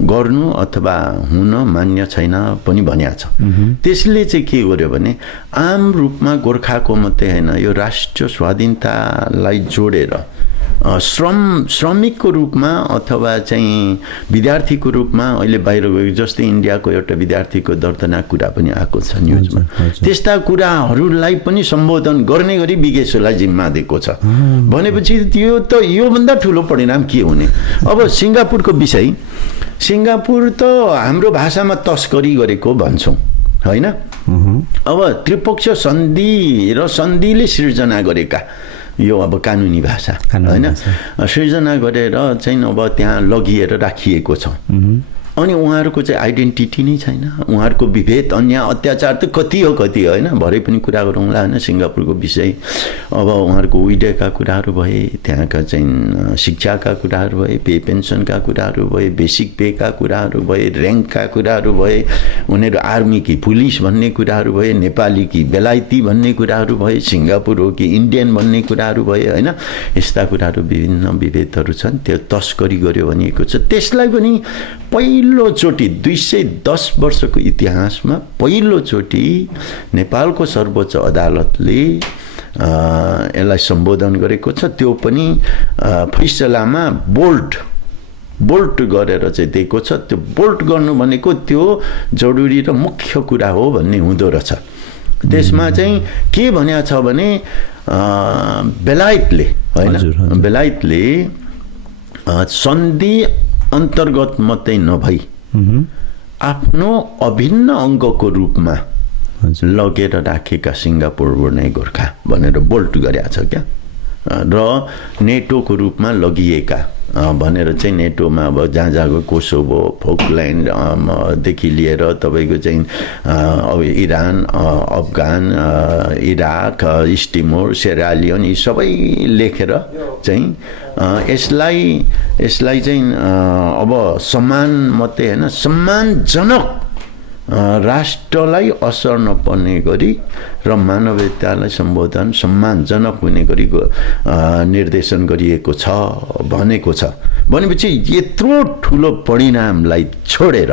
गर्नु अथवा हुन मान्य छैन पनि भनिएको छ। त्यसले चाहिँ के गर्यो भने आम रूपमा गोर्खाको मात्रै होइन, यो राष्ट्रिय स्वाधीनतालाई जोडेर श्रमिकको रूपमा अथवा चाहिँ विद्यार्थीको रूपमा अहिले बाहिर गएको, जस्तै इन्डियाको एउटा विद्यार्थीको दर्दनाक कुरा पनि आएको छ न्युजमा। त्यस्ता कुराहरूलाई पनि सम्बोधन गर्ने गरी विगेशलाई जिम्मा दिएको छ भनेपछि त्यो त योभन्दा ठुलो परिणाम के हुने? अब सिङ्गापुरको विषय, सिङ्गापुर त हाम्रो भाषामा तस्करी गरेको भन्छौँ, होइन? अब त्रिपक्षीय सन्धि र सन्धिले सिर्जना गरेका यो अब कानुनी भाषा, होइन? सिर्जना गरेर चाहिँ अब त्यहाँ लगिएर राखिएको छ। अनि उहाँहरूको चाहिँ आइडेन्टिटी नै छैन। उहाँहरूको विभेद अन्याय अत्याचार त कति हो कति, होइन? भरे पनि कुरा गरौँला, होइन? सिङ्गापुरको विषय। अब उहाँहरूको विडेका कुराहरू भए, त्यहाँका चाहिँ शिक्षाका कुराहरू भए, पे पेन्सनका कुराहरू भए, बेसिक पेका कुराहरू भए, ऱ्याङ्कका कुराहरू भए, उनीहरू आर्मी कि पुलिस भन्ने कुराहरू भए, नेपाली कि बेलायती भन्ने कुराहरू भए, सिङ्गापुर हो कि इन्डियन भन्ने कुराहरू भए, होइन? यस्ता कुराहरू विभिन्न विभेदहरू छन्। त्यो तस्करी गर्यो भनिएको छ। त्यसलाई पनि पहिलोचोटि 210 वर्षको इतिहासमा पहिलोचोटि नेपालको सर्वोच्च अदालतले यसलाई सम्बोधन गरेको छ। त्यो पनि फैसलामा बोल्ट गरेर चाहिँ दिएको छ। त्यो बोल्ट गर्नु भनेको त्यो जरुरी र मुख्य कुरा हो भन्ने हुँदो रहेछ। त्यसमा चाहिँ के भनेको छ भने बेलायतले, होइन, बेलायतले सन्धि अन्तर्गत मात्रै नभई आफ्नो अभिन्न अङ्गको रूपमा लगेर राखेका सिङ्गापुर नै गोर्खा भनेर बोल्ट गरेका छ क्या। र नेटोको रूपमा लगिएका भनेर चाहिँ नेटोमा अब जहाँ जहाँको कोसोभो, फोकल्यान्ड देखि लिएर तपाईँको चाहिँ अब Iran, Afghan, Iraq, East Timor, Sierra Leone यी सबै लेखेर चाहिँ यसलाई चाहिँ अब सम्मान मात्रै होइन, सम्मानजनक राष्ट्रलाई असर नपर्ने गरी र मानवीयतालाई सम्बोधन सम्मानजनक हुने गरी निर्देशन गरिएको छ भनेको छ। भनेपछि यत्रो ठुलो परिणामलाई छोडेर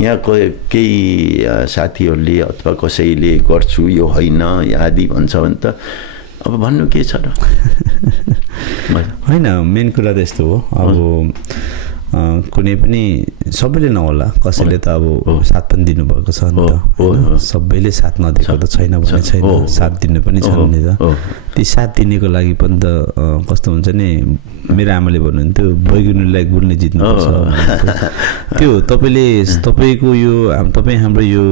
यहाँ केही साथीहरूले अथवा कसैले गर्छु यो होइन आदि भन्छ भने त अब भन्नु के छ र? होइन, मेन कुरा त यस्तो हो, अब कुनै पनि सबैले नहोला, कसैले त अब साथ पनि दिनुभएको छ नि त। सबैले साथ नदिएको त छैन भने छैन, साथ दिनु पनि छ नि त। ती साथ दिनेको लागि पनि त कस्तो हुन्छ नि, मेरो आमाले भन्नुहुन्थ्यो बैगुनीलाई गुल्ने जित्नुपर्छ। त्यो तपाईँको यो तपाईँ हाम्रो यो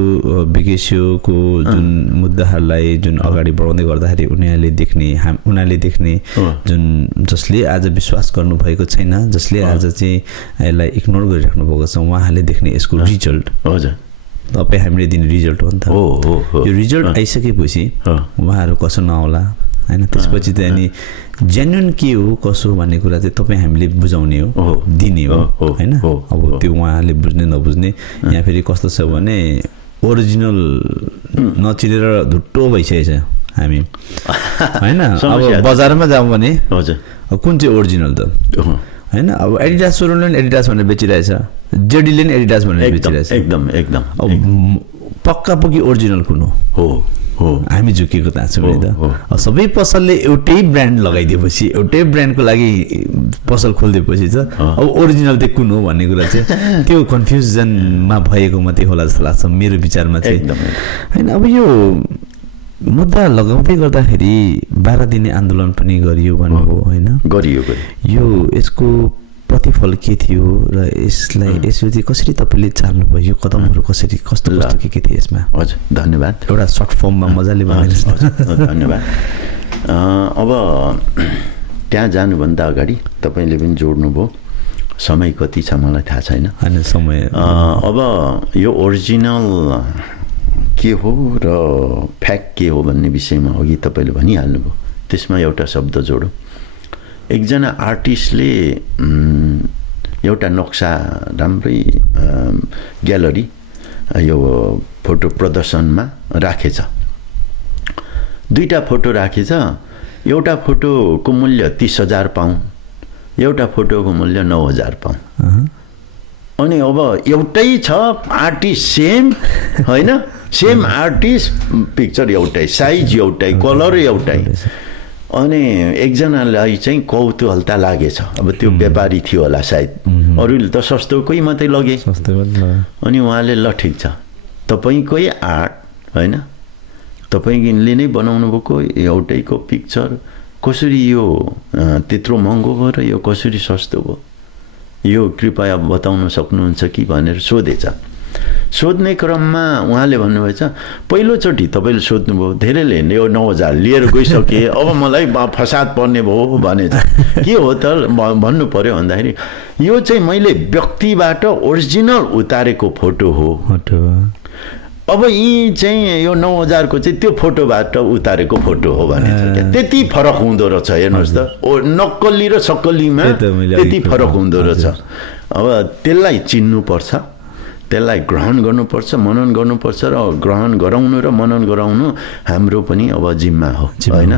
विकेसियोको जुन मुद्दाहरूलाई जुन अगाडि बढाउँदै गर्दाखेरि उनीहरूले देख्ने जुन जसले आज विश्वास गर्नुभएको छैन, जसले आज चाहिँ यसलाई इग्नोर गरिराख्नु भएको छ, उहाँहरूले देख्ने यसको रिजल्ट। हजुर, तपाईँ हामीले दिने रिजल्ट हो नि त। यो रिजल्ट आइसकेपछि उहाँहरू कसो नहोला, होइन? त्यसपछि त अनि जेन्युन के हो कसो भन्ने कुरा चाहिँ तपाईँ हामीले बुझाउने हो, दिने हो, होइन? अब त्यो उहाँहरूले बुझ्ने नबुझ्ने, यहाँ फेरि कस्तो छ भने ओरिजिनल नचिनेर धुट्टो भइसकेको छ हामी हैन। अब बजारमा जाउँ भने हजुर कुन चाहिँ ओरिजिनल त हैन। अब एडिडास सोरुमले एडिडास भनेर बेचिरहेछ, जेडीले एडिडास भनेर बेचिरहेछ। एकदम एकदम अब पक्का पक्की ओरिजिनल कुन हो हो हामी झुकेको त छौँ नि त। सबै पसलले एउटै ब्रान्ड लगाइदिएपछि, एउटै ब्रान्डको लागि पसल खोलिदिएपछि त अब ओरिजिनल चाहिँ कुन हो भन्ने कुरा चाहिँ त्यो कन्फ्युजनमा भएको मात्रै होला जस्तो लाग्छ मेरो विचारमा चाहिँ हैन। अब यो मुद्दा लगाउँदै गर्दाखेरि 12 दिने आन्दोलन पनि गरियो भन्नुभयो हैन, गरियो। यो यसको प्रतिफल के थियो र यसलाई कसरी तपाईँले चाल्नुभयो, यो कदमहरू कसरी कस्तो के थियो यसमा? हजुर धन्यवाद। एउटा सर्ट फर्ममा मजाले भनिदिनुहोस्। धन्यवाद। अब त्यहाँ जानुभन्दा अगाडि तपाईँले पनि जोड्नुभयो, समय कति छ मलाई थाहा छैन हैन समय। अब यो ओरिजिनल के हो र फ्याक्ट के हो भन्ने विषयमा अघि तपाईँले भनिहाल्नुभयो। त्यसमा एउटा शब्द जोडौँ। एकजना आर्टिस्टले एउटा नक्सा राम्रै ग्यालरी यो फोटो प्रदर्शनमा राखेछ। 2टा फोटो राखेछ। एउटा फोटोको मूल्य 30,000 पाउन्ड, एउटा फोटोको मूल्य 9,000 पाउन्ड। अनि अब एउटै छ आर्टिस्ट सेम हैन, सेम आर्टिस्ट, पिक्चर एउटै, साइज एउटै, कलर एउटै। अनि एकजनालाई चाहिँ कौतूहलता लागेछ। अब त्यो व्यापारी थियो होला सायद, अरूले त सस्तोकै मात्रै लगे। अनि उहाँले ल ठिक छ, तपाईँकै आर्ट हैन, तपाईँले नै बनाउनु भएको एउटैको पिक्चर कसरी यो त्यत्रो महँगो भयो र यो कसरी सस्तो भयो, यो कृपया बताउन सक्नुहुन्छ कि भनेर सोधेछ। सोध्ने क्रममा उहाँले भन्नुभएछ, पहिलोचोटि तपाईँले सोध्नुभयो, धेरैले यो 9,000 लिएर गइसके, अब मलाई फसाद पर्ने भयो भनेछ। के हो त भन्नु पर्यो भन्दाखेरि यो चाहिँ मैले व्यक्तिबाट ओरिजिनल उतारेको फोटो हो। अब यी चाहिँ यो 9,000 को चाहिँ त्यो फोटोबाट उतारेको फोटो हो भनेछ। त्यति फरक हुँदो रहेछ। हेर्नुहोस् त, नक्कली र सक्कलीमा त्यति फरक हुँदो रहेछ। अब त्यसलाई चिन्नुपर्छ, त्यसलाई ग्रहण गर्नुपर्छ, मनन गर्नुपर्छ र ग्रहण गराउनु र मनन गराउनु हाम्रो पनि अब जिम्मा हो हैन।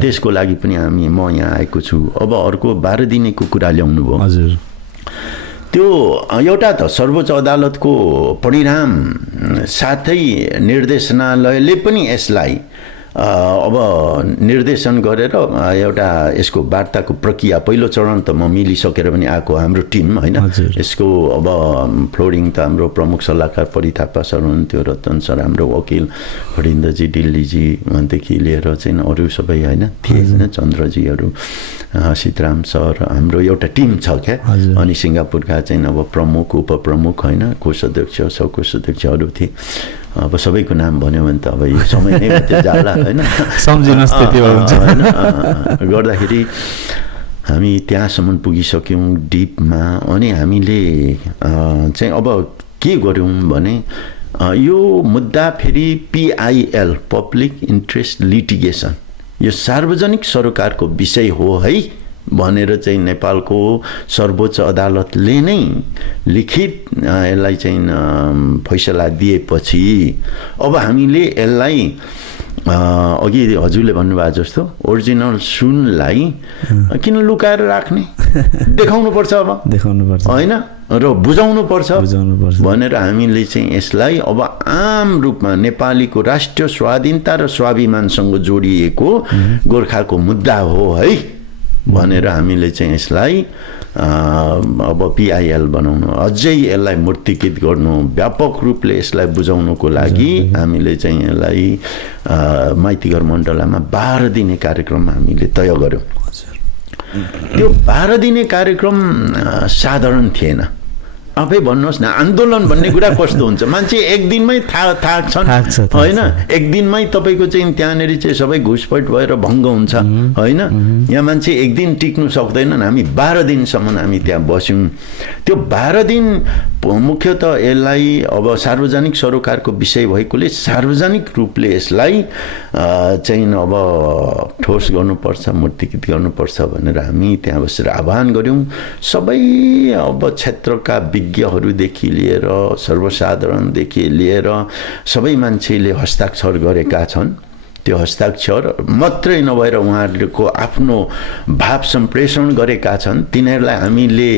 त्यसको लागि पनि म यहाँ आएको छु। अब अर्को 12 दिनेको कुरा ल्याउनु भयो। हजुर, त्यो एउटा त सर्वोच्च अदालतको परिणाम साथै निर्देशनालयले पनि यसलाई अब निर्देशन गरेर एउटा यसको वार्ताको प्रक्रिया पहिलो चरण त म मिलिसकेर पनि आएको हाम्रो टिम हैन। यसको अब फ्लोरिङ त हाम्रो प्रमुख सल्लाहकार परि थापा सर हुनुहुन्थ्यो, रतन सर हाम्रो वकिल, हरिन्द्रजी दिल्लीजी देखि लिएर चाहिँ अरू सबै हैन थिए हैन, चन्द्रजीहरू, सीताराम सर, हाम्रो एउटा टिम छ क्या। अनि सिङ्गापुरका चाहिँ अब प्रमुख उपप्रमुख हैन, कोषाध्यक्ष सहकोषाध्यक्षहरू थिए। अब सबैको नाम भन्यो भने त अब यो समय नै मात्रै जाला हैन, सम्झिनुहोस् त्यतिमा हुन्छ हैन। गर्दाखेरि हामी त्यहाँसम्म पुगिसक्यौँ डिपमा। अनि हामीले चाहिँ अब के गर्यौँ भने यो मुद्दा फेरि PIL पब्लिक इन्ट्रेस्ट लिटिगेसन, यो सार्वजनिक सरोकारको विषय हो है भनेर चाहिँ नेपालको सर्वोच्च अदालतले नै लिखित यसलाई चाहिँ फैसला दिएपछि अब हामीले यसलाई अघि हजुरले भन्नुभएको जस्तो ओरिजिनल सुनलाई किन लुकाएर राख्ने, देखाउनु पर्छ, अब देखाउनु पर्छ हैन, र बुझाउनु पर्छ भनेर हामीले चाहिँ यसलाई अब आम रूपमा नेपालीको राष्ट्रिय स्वाधीनता र स्वाभिमानसँग जोडिएको गोर्खाको मुद्दा हो है भनेर हामीले चाहिँ यसलाई अब PIL बनाउनु, अझै यसलाई मूर्तिकृत गर्नु, व्यापक रूपले यसलाई बुझाउनुको लागि हामीले चाहिँ यसलाई माइतीघर मण्डलामा 12 दिने कार्यक्रम हामीले तय गर्यौँ। त्यो 12 दिने कार्यक्रम साधारण थिएन। आफै भन्नुहोस् न, आन्दोलन भन्ने कुरा कस्तो हुन्छ, मान्छे एक दिनमै थाक्छन् हैन, एक दिनमै तपाईँको चाहिँ त्यहाँनिर चाहिँ सबै घुसपैठ भएर भङ्ग हुन्छ हैन। यहाँ मान्छे एक दिन टिक्नु सक्दैनन्। हामी 12 दिनसम्म हामी त्यहाँ बस्यौँ। त्यो 12 दिन मुख्यतः यसलाई अब सार्वजनिक सरोकारको विषय भएकोले सार्वजनिक रूपले यसलाई चाहिँ अब ठोस गर्नुपर्छ, मूर्तिकृत गर्नुपर्छ भनेर हामी त्यहाँ बसेर आह्वान गऱ्यौँ। सबै अब क्षेत्रका विज्ञहरूदेखि लिएर सर्वसाधारणदेखि लिएर सबै मान्छेले हस्ताक्षर गरेका छन्। त्यो हस्ताक्षर मात्रै नभएर उहाँहरूको आफ्नो भाव सम्प्रेषण गरेका छन्। तिनीहरूलाई हामीले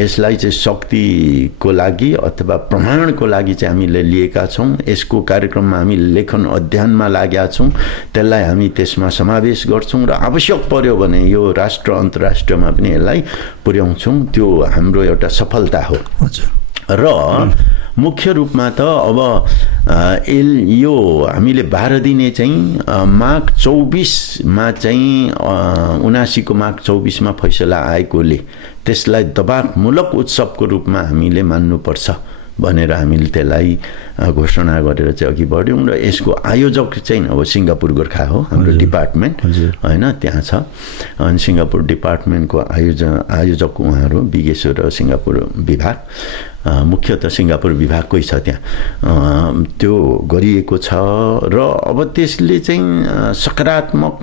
यसलाई चाहिँ शक्तिको लागि अथवा प्रमाणको लागि चाहिँ हामीले लिएका छौँ। यसको कार्यक्रममा हामी लेखन अध्ययनमा लागेका छौँ। त्यसलाई हामी त्यसमा समावेश गर्छौँ र आवश्यक पर्यो भने यो राष्ट्र अन्तर्राष्ट्रमा पनि यसलाई पुर्याउँछौँ। त्यो हाम्रो एउटा सफलता हो। र मुख्य रूपमा त अब यो हामीले 12 दिने चाहिँ माघ 24मा चाहिँ 79 को माघ 24मा फैसला आएकोले त्यसलाई दबावमूलक उत्सवको रूपमा हामीले मान्नुपर्छ भनेर हामीले त्यसलाई घोषणा गरेर चाहिँ अघि बढ्यौँ। र यसको आयोजक चाहिँ अब सिङ्गापुर गोर्खा हो, हाम्रो डिपार्टमेन्ट होइन, त्यहाँ छ। अनि सिङ्गापुर डिपार्टमेन्टको आयोजक उहाँहरू विगेश्वर सिङ्गापुर विभाग, मुख्यतः सिङ्गापुर विभागकै छ त्यहाँ। त्यो गरिएको छ र अब त्यसले चाहिँ सकारात्मक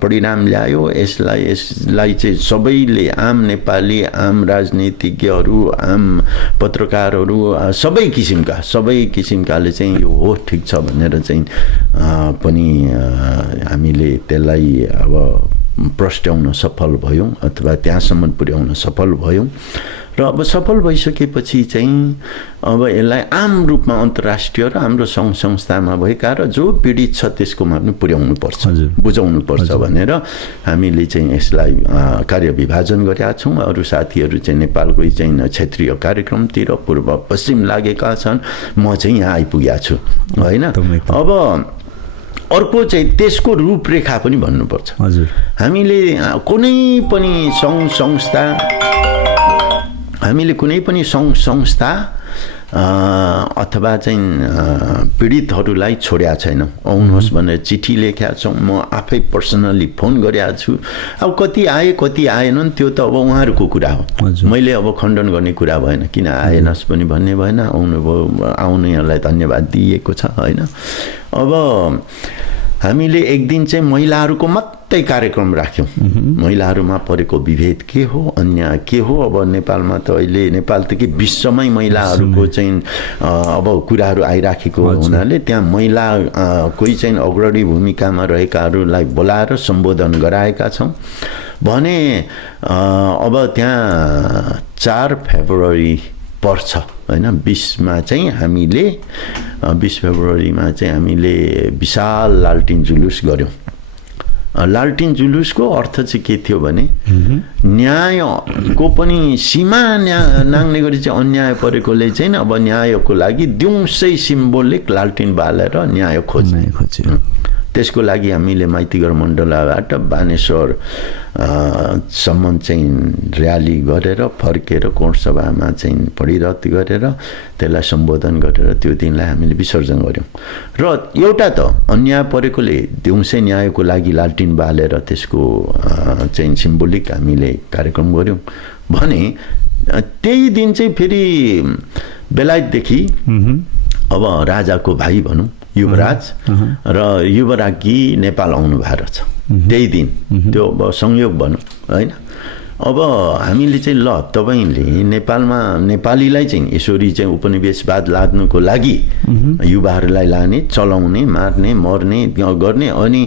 परिणाम ल्यायो। यसलाई चाहिँ सबैले, आम नेपाली, आम राजनीतिज्ञहरू, आम पत्रकारहरू, सबै किसिमकाले चाहिँ यो हो ठिक छ भनेर चाहिँ पनि हामीले त्यसलाई अब प्रस्ट्याउन सफल भयौँ अथवा त्यहाँसम्म पुर्याउन सफल भयौँ। र अब सफल भइसकेपछि चाहिँ अब यसलाई आम रूपमा अन्तर्राष्ट्रिय र हाम्रो सङ्घ संस्थामा भएका र जो पीडित छ त्यसकोमा पनि पुर्याउनु पर्छ, बुझाउनु पर्छ भनेर हामीले चाहिँ यसलाई कार्य विभाजन गरेका छौँ। अरू साथीहरू चाहिँ नेपालकै चाहिँ क्षेत्रीय कार्यक्रमतिर पूर्व पश्चिम लागेका छन्। म चाहिँ यहाँ आइपुगेको छु होइन। अब अर्को चाहिँ त्यसको रूपरेखा पनि भन्नुपर्छ। हामीले कुनै पनि सङ्घ संस्था अथवा चाहिँ पीडितहरूलाई छोड्या छैनौँ। आउनुहोस् भनेर चिठी लेखेका छौँ। म आफै पर्सनली फोन गरेको छु। अब कति आए कति आएनन् त्यो त अब उहाँहरूको कुरा हो। मैले अब खण्डन गर्ने कुरा भएन। किन आएनस् पनि भन्ने भएन, आउनुभयो, आउनेहरूलाई धन्यवाद दिएको छ होइन। अब हामीले एक दिन चाहिँ महिलाहरूको मात्रै कार्यक्रम राख्यौँ। महिलाहरूमा परेको विभेद के हो, अन्याय के हो। अब नेपालमा त अहिले नेपाल त के विश्वमै महिलाहरूको चाहिँ अब कुराहरू आइराखेको हुनाले त्यहाँ महिला कोही चाहिँ अग्रणी भूमिकामा रहेकाहरूलाई बोलाएर सम्बोधन गराएका छौँ भने अब त्यहाँ 4 फेब्रुअरी पर्छ होइन। 20मा चाहिँ हामीले 20 फेब्रुअरीमा चाहिँ हामीले विशाल लालटिन जुलुस गऱ्यौँ। लालटिन जुलुसको अर्थ चाहिँ के थियो भने न्यायको पनि सीमा नाङ्ने गरी चाहिँ अन्याय परेकोले चाहिँ अब न्यायको लागि दिउँसै सिम्बोलिक लालटिन बालेर न्याय खोज्ने। त्यसको लागि हामीले माइतीघर मण्डलबाट बानेश्वर सम्म चाहिँ र्याली गरेर फर्केर कोटसभामा चाहिँ परिरत गरेर त्यसलाई सम्बोधन गरेर त्यो दिनलाई हामीले विसर्जन गऱ्यौँ। र एउटा त अन्याय परेकोले दिउँसै न्यायको लागि लालटिन बालेर त्यसको चाहिँ सिम्बोलिक हामीले कार्यक्रम गऱ्यौँ भने त्यही दिन चाहिँ फेरि बेलायतदेखि अब राजाको भाइ भनौँ युवराज र युवराज्ञी नेपाल आउनु भएको छ त्यही दिन। त्यो अब संयोग भनौँ होइन। अब हामीले चाहिँ ल तपाईँले नेपालमा नेपालीलाई चाहिँ यसरी चाहिँ उपनिवेशवाद लाद्नुको लागि युवाहरूलाई लाने, चलाउने, मार्ने, मर्ने गर्ने अनि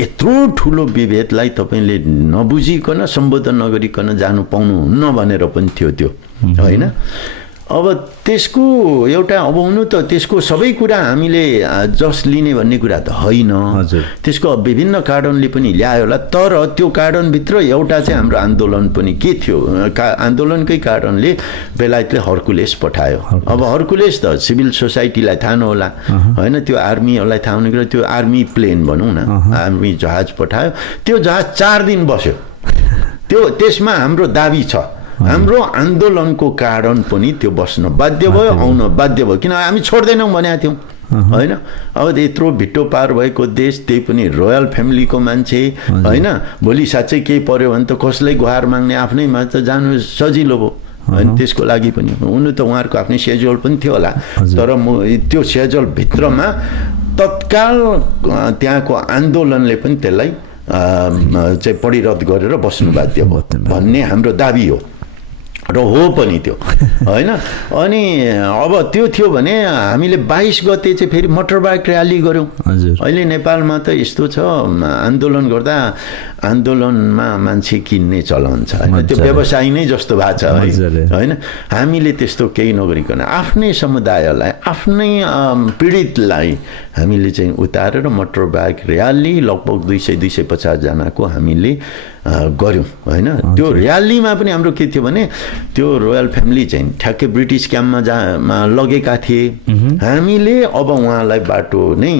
यत्रो ठुलो विभेदलाई तपाईँले नबुझिकन सम्बोधन नगरिकन जानु पाउनुहुन्न भनेर पनि थियो त्यो होइन। अब त्यसको एउटा अब हुनु त त्यसको सबै कुरा हामीले जस लिने भन्ने कुरा त होइन। त्यसको विभिन्न कारणले पनि ल्यायो होला। तर त्यो कारणभित्र एउटा चाहिँ हाम्रो आन्दोलन पनि के थियो, आन्दोलनकै कारणले बेलायतले हर्कुलेस पठायो। अब हर्कुलेस त सिभिल सोसाइटीलाई थाहा नहोला होइन, त्यो आर्मीहरूलाई थाहा हुने कुरा। त्यो आर्मी प्लेन भनौँ न, आर्मी जहाज पठायो। त्यो जहाज 4 दिन बस्यो। त्यसमा हाम्रो दाबी छ हाम्रो आन्दोलनको कारण पनि त्यो बस्न बाध्य भयो, आउन बाध्य भयो। किन हामी छोड्दैनौँ भनेका थियौँ होइन। अब यत्रो भिट्टो पार भएको देश, त्यही पनि रोयल फ्यामिलीको मान्छे होइन। भोलि साँच्चै केही पर्यो भने त कसलाई गुहार माग्ने, आफ्नैमा त जानु सजिलो भयो अनि त्यसको लागि पनि हुनु त उहाँहरूको आफ्नै सेड्युल पनि थियो होला, तर म त्यो सेड्युल भित्रमा तत्काल त्यहाँको आन्दोलनले पनि त्यसलाई चाहिँ परिरद्द गरेर बस्नु बाध्य भयो भन्ने हाम्रो दाबी हो र हो पनि त्यो होइन। अनि अब त्यो थियो भने हामीले 22 गते चाहिँ फेरि मोटरबाइक र्याली गऱ्यौँ। अहिले नेपालमा त यस्तो छ, आन्दोलन गर्दा आन्दोलनमा मान्छे किन्ने चलन छ होइन, त्यो व्यवसाय नै जस्तो भएको छ होइन। हामीले त्यस्तो केही नगरिकन आफ्नै समुदायलाई, आफ्नै पीडितलाई हामीले चाहिँ उतारेर मोटरबाइक र्याली लगभग 200-250 जनाको हामीले गऱ्यौँ होइन। त्यो र्यालीमा पनि हाम्रो के थियो भने त्यो रोयल फ्यामिली चाहिँ ठ्याक्कै ब्रिटिस क्याम्पमा लगेका थिए। हामीले अब उहाँलाई बाटो नै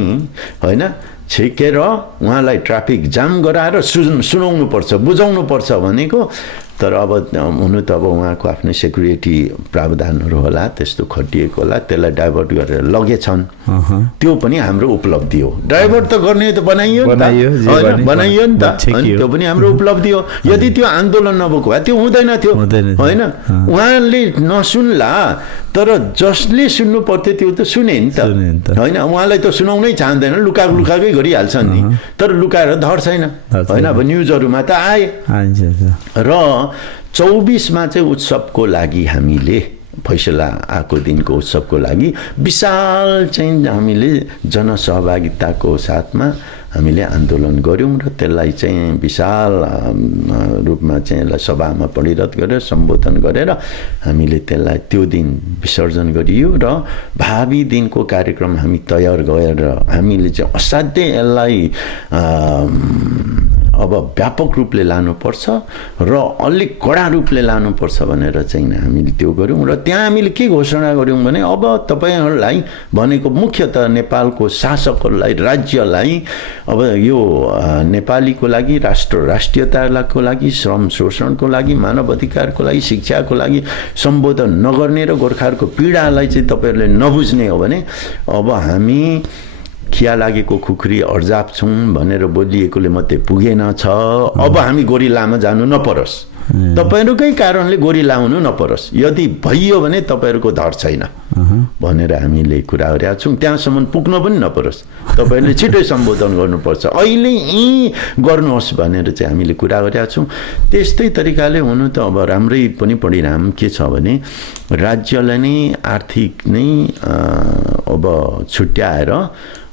होइन छेकेर उहाँलाई ट्राफिक जाम गराएर सुनाउनु पर्छ, बुझाउनु पर्छ भनेको। तर अब हुनु त अब उहाँको आफ्नै सेक्युरिटी प्रावधानहरू होला, त्यस्तो खटिएको होला, त्यसलाई डाइभर्ट गरेर लगेछन्। त्यो पनि हाम्रो उपलब्धि हो। डाइभर्ट त गर्ने त बनाइयो नि त, अनि त्यो पनि हाम्रो उपलब्धि हो। यदि त्यो आन्दोलन नभएको भए त्यो हुँदैन थियो होइन। उहाँले नसुन्ला, तर जसले सुन्नु पर्थ्यो त्यो त सुने नि त होइन। उहाँलाई त सुनाउनै चाहँदैन, लुकाकै गरिहाल्छन् नि, तर लुकाएर धर छैन होइन। अब न्युजहरूमा त आए। र 24मा चाहिँ उत्सवको लागि हामीले फैसला आएको दिनको उत्सवको लागि विशाल चाहिँ हामीले जनसहभागिताको साथमा हामीले आन्दोलन गऱ्यौँ र त्यसलाई चाहिँ विशाल रूपमा चाहिँ यसलाई सभामा परिणत गरेर सम्बोधन गरेर हामीले त्यसलाई त्यो दिन विसर्जन गरियो। र भावी दिनको कार्यक्रम हामी तयार गरेर हामीले चाहिँ असाध्यै यसलाई अब व्यापक रूपले लानुपर्छ र अलिक कडा रूपले लानुपर्छ भनेर चाहिँ हामीले त्यो गऱ्यौँ। र त्यहाँ हामीले के घोषणा गऱ्यौँ भने अब तपाईँहरूलाई भनेको मुख्यतः नेपालको शासकहरूलाई, राज्यलाई अब यो नेपालीको लागि, राष्ट्रियताको लागि, श्रम शोषणको लागि, मानव अधिकारको लागि, शिक्षाको लागि सम्बोधन नगर्ने र गोर्खाहरूको पीडालाई चाहिँ तपाईँहरूले नबुझ्ने हो भने अब हामी खिया लागेको खुकुरी अर्जाप छौँ भनेर बोलिएकोले मात्रै पुगेन छ। अब हामी गोरिल्लामा जानु नपरोस्, तपाईँहरूकै कारणले गोरिल्ला हुनु नपरोस्, यदि भइयो भने तपाईँहरूको धर छैन भनेर हामीले कुरा गरेका छौँ। त्यहाँसम्म पुग्न पनि नपरोस्, तपाईँहरूले छिटै सम्बोधन गर्नुपर्छ, अहिले यहीँ गर्नुहोस् भनेर चाहिँ हामीले कुरा गरेका छौँ। त्यस्तै तरिकाले हुनु त अब राम्रै पनि परिणाम के छ भने राज्यलाई नै आर्थिक नै अब छुट्याएर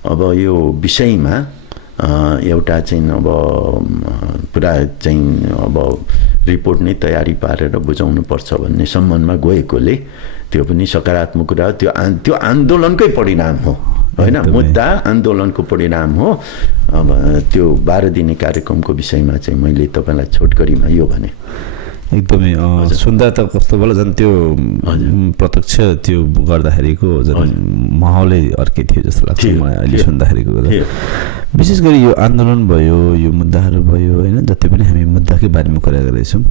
अब यो विषयमा एउटा चाहिँ अब पुरा चाहिँ अब रिपोर्ट नै तयारी पारेर बुझाउनुपर्छ भन्ने सम्बन्धमा गएकोले त्यो पनि सकारात्मक कुरा हो। त्यो आन्दोलनकै परिणाम हो होइन, मुद्दा आन्दोलनको परिणाम हो। अब त्यो 12 दिने कार्यक्रमको विषयमा चाहिँ मैले तपाईँलाई छोटकरीमा यो भने एकदमै सुन्दा त कस्तो भयो झन् त्यो प्रत्यक्ष त्यो गर्दाखेरिको माहौलै अर्कै थियो जस्तो लाग्छ मलाई अहिले सुन्दाखेरिको। विशेष गरी यो आन्दोलन भयो, यो मुद्दाहरू भयो होइन, जति पनि हामी मुद्दाकै बारेमा कुरा गरेछौँ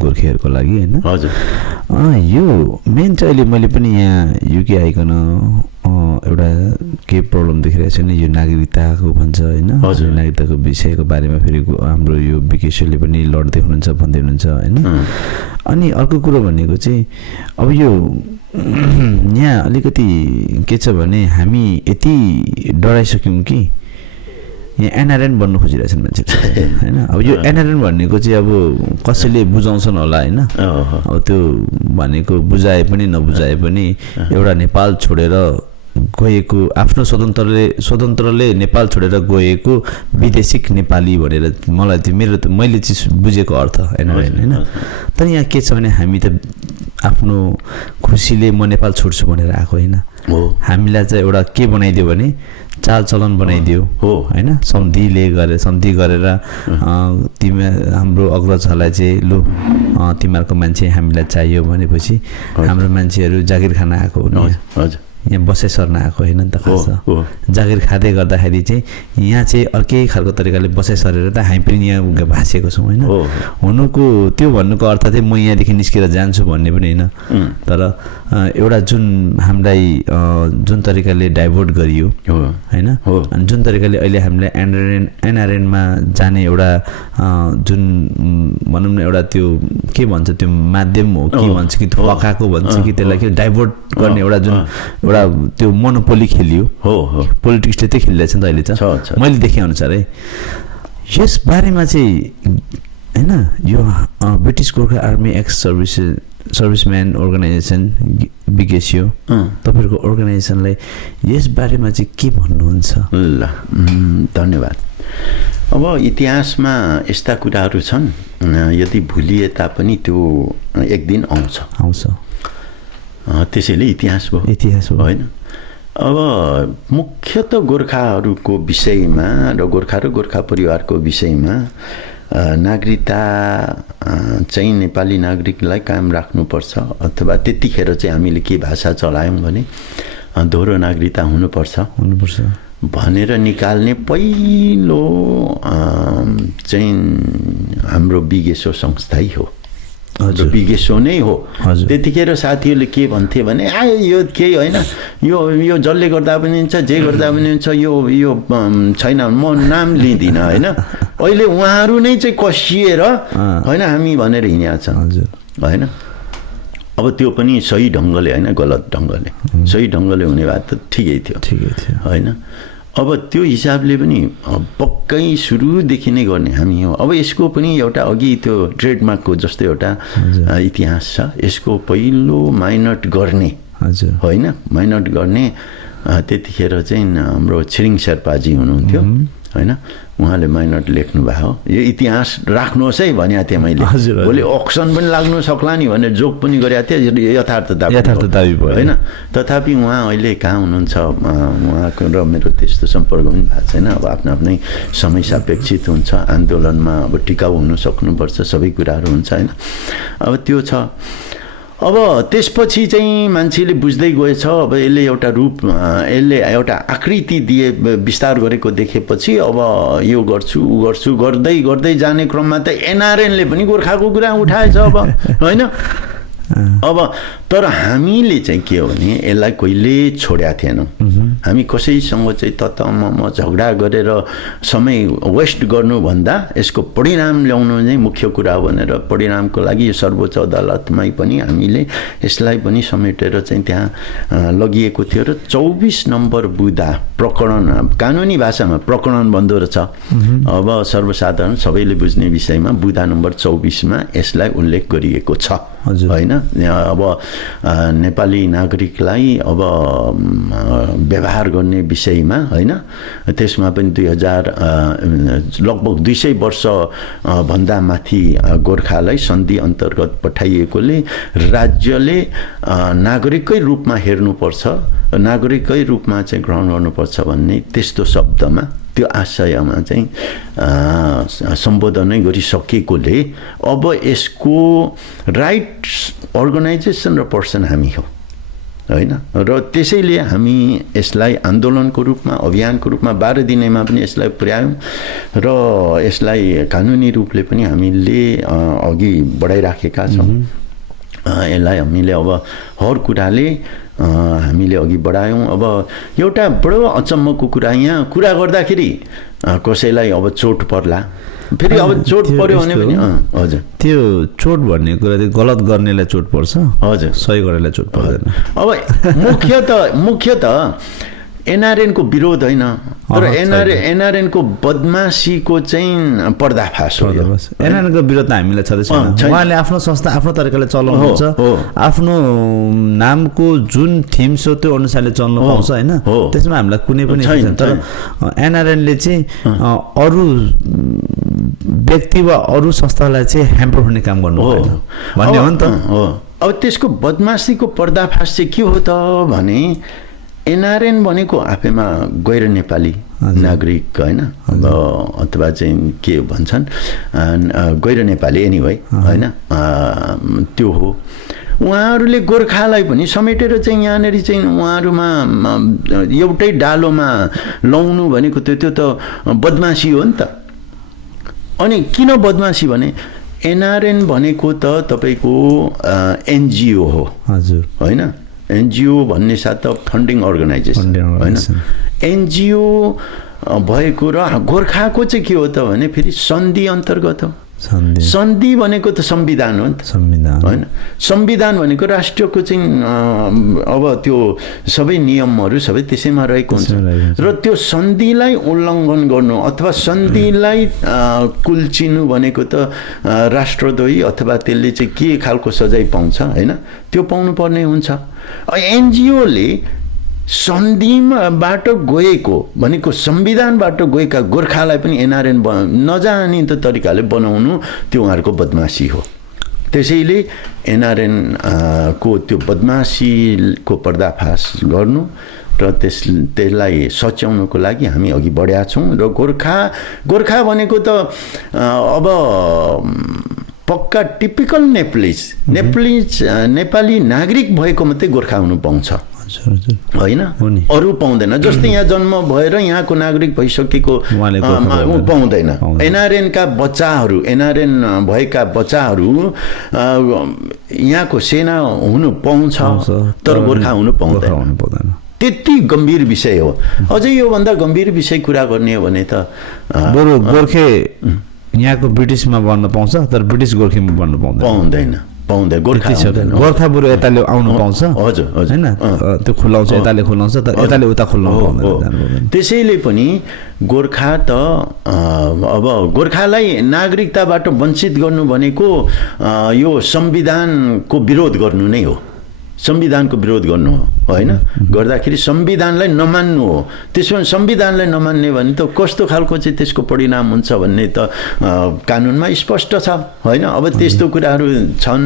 गोर्खेहरूको लागि होइन। यो मेन चाहिँ अहिले मैले पनि यहाँ युके आइकन एउटा केही प्रब्लम देखिरहेको छैन, यो नागरिकताको भन्छ होइन, नागरिकताको विषयको बारेमा फेरि हाम्रो यो विकेशले पनि लड्दै हुनुहुन्छ, भन्दै हुनुहुन्छ होइन। अनि अर्को कुरो भनेको चाहिँ अब यो यहाँ अलिकति के छ भने हामी यति डराइसक्यौँ कि यहाँ एनआरएन बन्नु खोजिरहेछन् मान्छेहरू होइन। अब यो एनआरएन भनेको चाहिँ अब कसैले बुझाउँछन् होला होइन, अब त्यो भनेको बुझाए पनि नबुझाए पनि एउटा नेपाल छोडेर गएको, आफ्नो स्वतन्त्रले नेपाल छोडेर गएको विदेशिक नेपाली भनेर मलाई त्यो मैले चाहिँ बुझेको अर्थ एनआरएन होइन। तर यहाँ के छ भने हामी त आफ्नो खुसीले म नेपाल छोड्छु भनेर आएको होइन, हामीलाई चाहिँ एउटा के बनाइदियो भने चालचलन बनाइदियो होइन, सन्धि गरेर हाम्रो अग्रजहरूलाई चाहिँ लु तिमीहरूको मान्छे हामीलाई चाहियो भनेपछि हाम्रो मान्छेहरू जागिर खान आएको यहाँ बसे सर्न आएको होइन नि त खास जागिर खाँदै गर्दाखेरि चाहिँ यहाँ चाहिँ अर्कै खालको तरिकाले बसे सरेर त हामी पनि यहाँ भाँसिएको छौँ होइन हुनुको त्यो भन्नुको अर्थ चाहिँ म यहाँदेखि निस्केर जान्छु भन्ने पनि होइन तर एउटा जुन हामीलाई जुन तरिकाले डाइभर्ट गरियो होइन अनि जुन तरिकाले अहिले हामीलाई एनआरएनमा जाने एउटा जुन भनौँ न एउटा त्यो के भन्छ त्यो माध्यम हो कि भन्छ कि पकाएको भन्छ कि त्यसलाई के डाइभर्ट गर्ने एउटा जुन एउटा त्यो मोनोपोली खेलियो पोलिटिक्सले त्यही खेलिरहेछ नि त अहिले चाहिँ मैले देखेँ अनुसार है यस बारेमा चाहिँ होइन यो British Gorkha army ex serviceman organisation BGESO तपाईँहरूको अर्गनाइजेसनलाई यस बारेमा चाहिँ के भन्नुहुन्छ? ल धन्यवाद। अब इतिहासमा यस्ता कुराहरू छन् यदि भुलिए तापनि त्यो एक दिन आउँछ त्यसैले इतिहास हो होइन। अब मुख्यतः गोर्खाहरूको विषयमा र गोर्खा परिवारको विषयमा नागरिकता चाहिँ नेपाली नागरिकलाई कायम राख्नुपर्छ अथवा त्यतिखेर चाहिँ हामीले के भाषा चलायौँ भने दोहोरो नागरिकता हुनुपर्छ भनेर निकाल्ने पहिलो चाहिँ हाम्रो बिगेसो संस्थै हो बिगेसो नै हो। त्यतिखेर साथीहरूले के भन्थे भने यो केही होइन यो जसले गर्दा पनि हुन्छ जे गर्दा पनि हुन्छ यो छैन म नाम लिँदिनँ होइन। अहिले उहाँहरू नै चाहिँ कसिएर होइन हामी भनेर हिँडेका छन् होइन। अब त्यो पनि सही ढङ्गले होइन गलत ढङ्गले सही ढङ्गले हुने भए त ठिकै थियो होइन। अब त्यो हिसाबले पनि पक्कै सुरुदेखि नै गर्ने हामी हो। अब यसको पनि एउटा अघि त्यो ट्रेडमार्कको जस्तो एउटा इतिहास छ। यसको पहिलो माइनट गर्ने होइन माइनट गर्ने त्यतिखेर चाहिँ हाम्रो छिरिङ शेर्पाजी हुनुहुन्थ्यो होइन। उहाँले माइनट लेख्नु भयो यो इतिहास राख्नुहोस् है भनेको थिएँ मैले। भोलि अक्सन पनि लाग्नु सक्ला नि भनेर जोक पनि गरेको थिएँ यथार्थता भयो होइन। तथापि उहाँ अहिले कहाँ हुनुहुन्छ उहाँको र मेरो त्यस्तो सम्पर्क पनि भएको छैन। अब आफ्नो आफ्नै समय सापेक्षित हुन्छ आन्दोलनमा अब टिकाउ हुनु सक्नुपर्छ सबै कुराहरू हुन्छ होइन। अब त्यो छ। अब त्यसपछि चाहिँ मान्छेले बुझ्दै गएछ अब यसले एउटा रूप यसले एउटा आकृति दिए विस्तार गरेको देखेपछि अब यो गर्छु ऊ गर्छु गर्दै गर्दै जाने क्रममा त एनआरएनले पनि गोर्खाको कुरा उठाएछ अब होइन। अब तर हामीले चाहिँ के हो भने यसलाई कहिले छोडेका थिएनौँ। हामी कसैसँग चाहिँ म झगडा गरेर समय वेस्ट गर्नुभन्दा यसको परिणाम ल्याउनु नै मुख्य कुरा हो भनेर परिणामको लागि यो सर्वोच्च अदालतमै पनि हामीले यसलाई पनि समेटेर चाहिँ त्यहाँ लगिएको थियो र 24 नम्बर बुँदा प्रकरण कानुनी भाषामा प्रकरण बन्दो रहेछ। अब सर्वसाधारण सबैले बुझ्ने विषयमा बुँदा नम्बर 24मा यसलाई उल्लेख गरिएको छ होइन। अब नेपाली नागरिकलाई अब व्यवहार गर्ने विषयमा होइन त्यसमा पनि 2000 लगभग 200 वर्ष भन्दा माथि गोर्खालाई सन्धि अन्तर्गत पठाइएकोले राज्यले नागरिककै रूपमा हेर्नुपर्छ नागरिककै रूपमा चाहिँ ग्रहण गर्नुपर्छ भन्ने त्यस्तो शब्दमा त्यो आशयमा चाहिँ सम्बोधनै गरिसकेकोले अब यसको राइट्स अर्गनाइजेसन र पर्सन हामी हो होइन। र त्यसैले हामी यसलाई आन्दोलनको रूपमा अभियानको रूपमा 12 दिनेमा पनि यसलाई पुर्यायौँ र यसलाई कानुनी रूपले पनि हामीले अघि बढाइराखेका छौँ। यसलाई हामीले अब हर कुराले हामीले अघि बढायौँ। अब एउटा बडो अचम्मको कुरा यहाँ कुरा गर्दाखेरि कसैलाई अब चोट पर्ला फेरि अब चोट पर्यो भने पनि हजुर त्यो चोट भन्ने कुरा चाहिँ गलत गर्नेलाई चोट पर्छ हजुर सही गर्नेलाई चोट पर्दैन। अब मुख्यतः एनआरएनको विरोध होइन तर एनआरएनको बदमासीको चाहिँ पर्दाफास हो। एनआरएनको विरोध त हामीलाई छँदैछ। उहाँले आफ्नो संस्था आफ्नो तरिकाले चलाउनुहुन्छ आफ्नो नामको जुन थिम्स हो त्यो अनुसारले चल्नु पाउँछ होइन त्यसमा हामीलाई कुनै पनि छैन। तर एनआरएनले चाहिँ अरू व्यक्ति वा अरू संस्थालाई चाहिँ ह्याम्पर हुने काम गर्नु भन्ने हो नि त। अब त्यसको बदमासीको पर्दाफास चाहिँ के हो त भने एनआरएन भनेको आफैमा गैर नेपाली नागरिक होइन अथवा चाहिँ के भन्छन् गैर नेपाली एनिवे होइन त्यो हो। उहाँहरूले गोर्खालाई पनि समेटेर चाहिँ यहाँनिर चाहिँ उहाँहरूमा एउटै डालोमा लाउनु भनेको त्यो त बदमासी हो नि त। अनि किन बदमासी भने एनआरएन भनेको त तपाईँको एनजिओ हो हजुर होइन। एनजिओ भन्ने साथ त फन्डिङ अर्गनाइजेसन होइन। एनजिओ भएको र गोर्खाको चाहिँ के हो त भने फेरि सन्धि अन्तर्गत हो। सन्धि भनेको त संविधान हो नि त, संविधान होइन। संविधान भनेको राष्ट्रको चाहिँ अब त्यो सबै नियमहरू सबै त्यसैमा रहेको हुन्छ र त्यो सन्धिलाई उल्लङ्घन गर्नु अथवा सन्धिलाई कुल्चिनु भनेको त राष्ट्रद्रोही अथवा त्यसले चाहिँ के खालको सजाय पाउँछ होइन, त्यो पाउनु पर्ने हुन्छ। एनजिओले सन्धिबाट गएको भनेको संविधानबाट गएका गोर्खालाई पनि एनआरएन नजानिदो तरिकाले बनाउनु त्यो उहाँहरूको बदमासी हो। त्यसैले एनआरएन को त्यो बदमासीको पर्दाफास गर्नु र त्यसलाई सच्याउनको लागि हामी अघि बढेका छौँ। र गोर्खा भनेको त अब पक्का टिपिकल नेपाली नागरिक भएको मात्रै गोर्खा हुनु पाउँछ होइन, अरू पाउँदैन। जस्तै यहाँ जन्म भएर यहाँको नागरिक भइसकेको पाउँदैन। एनआरएनका बच्चाहरू, एनआरएन भएका बच्चाहरू यहाँको सेना हुनु पाउँछ तर गोर्खा हुनु पाउँदैन। त्यति गम्भीर विषय हो। अझै योभन्दा गम्भीर विषय कुरा गर्ने हो भने त बरु गोर्खे यहाँको ब्रिटिसमा बन्न पाउँछ तर ब्रिटिस गोर्खेमा बन्न पाउँदैन। गोर्खा बरु यताले आउनु पाउँछ हजुर होइन, त्यो खुलाउँछ यताले खुलाउँछ तर यताले उता खुल्नु पाउँदैन। त्यसैले पनि गोर्खा त अब गोर्खालाई नागरिकताबाट वञ्चित गर्नु भनेको यो संविधानको विरोध गर्नु नै हो। संविधानको विरोध गर्नु हो होइन, गर्दाखेरि संविधानलाई नमान्नु हो। त्यसमा संविधानलाई नमान्ने भने त कस्तो खालको चाहिँ त्यसको परिणाम हुन्छ भन्ने त कानुनमा स्पष्ट छ होइन। अब त्यस्तो कुराहरू छन्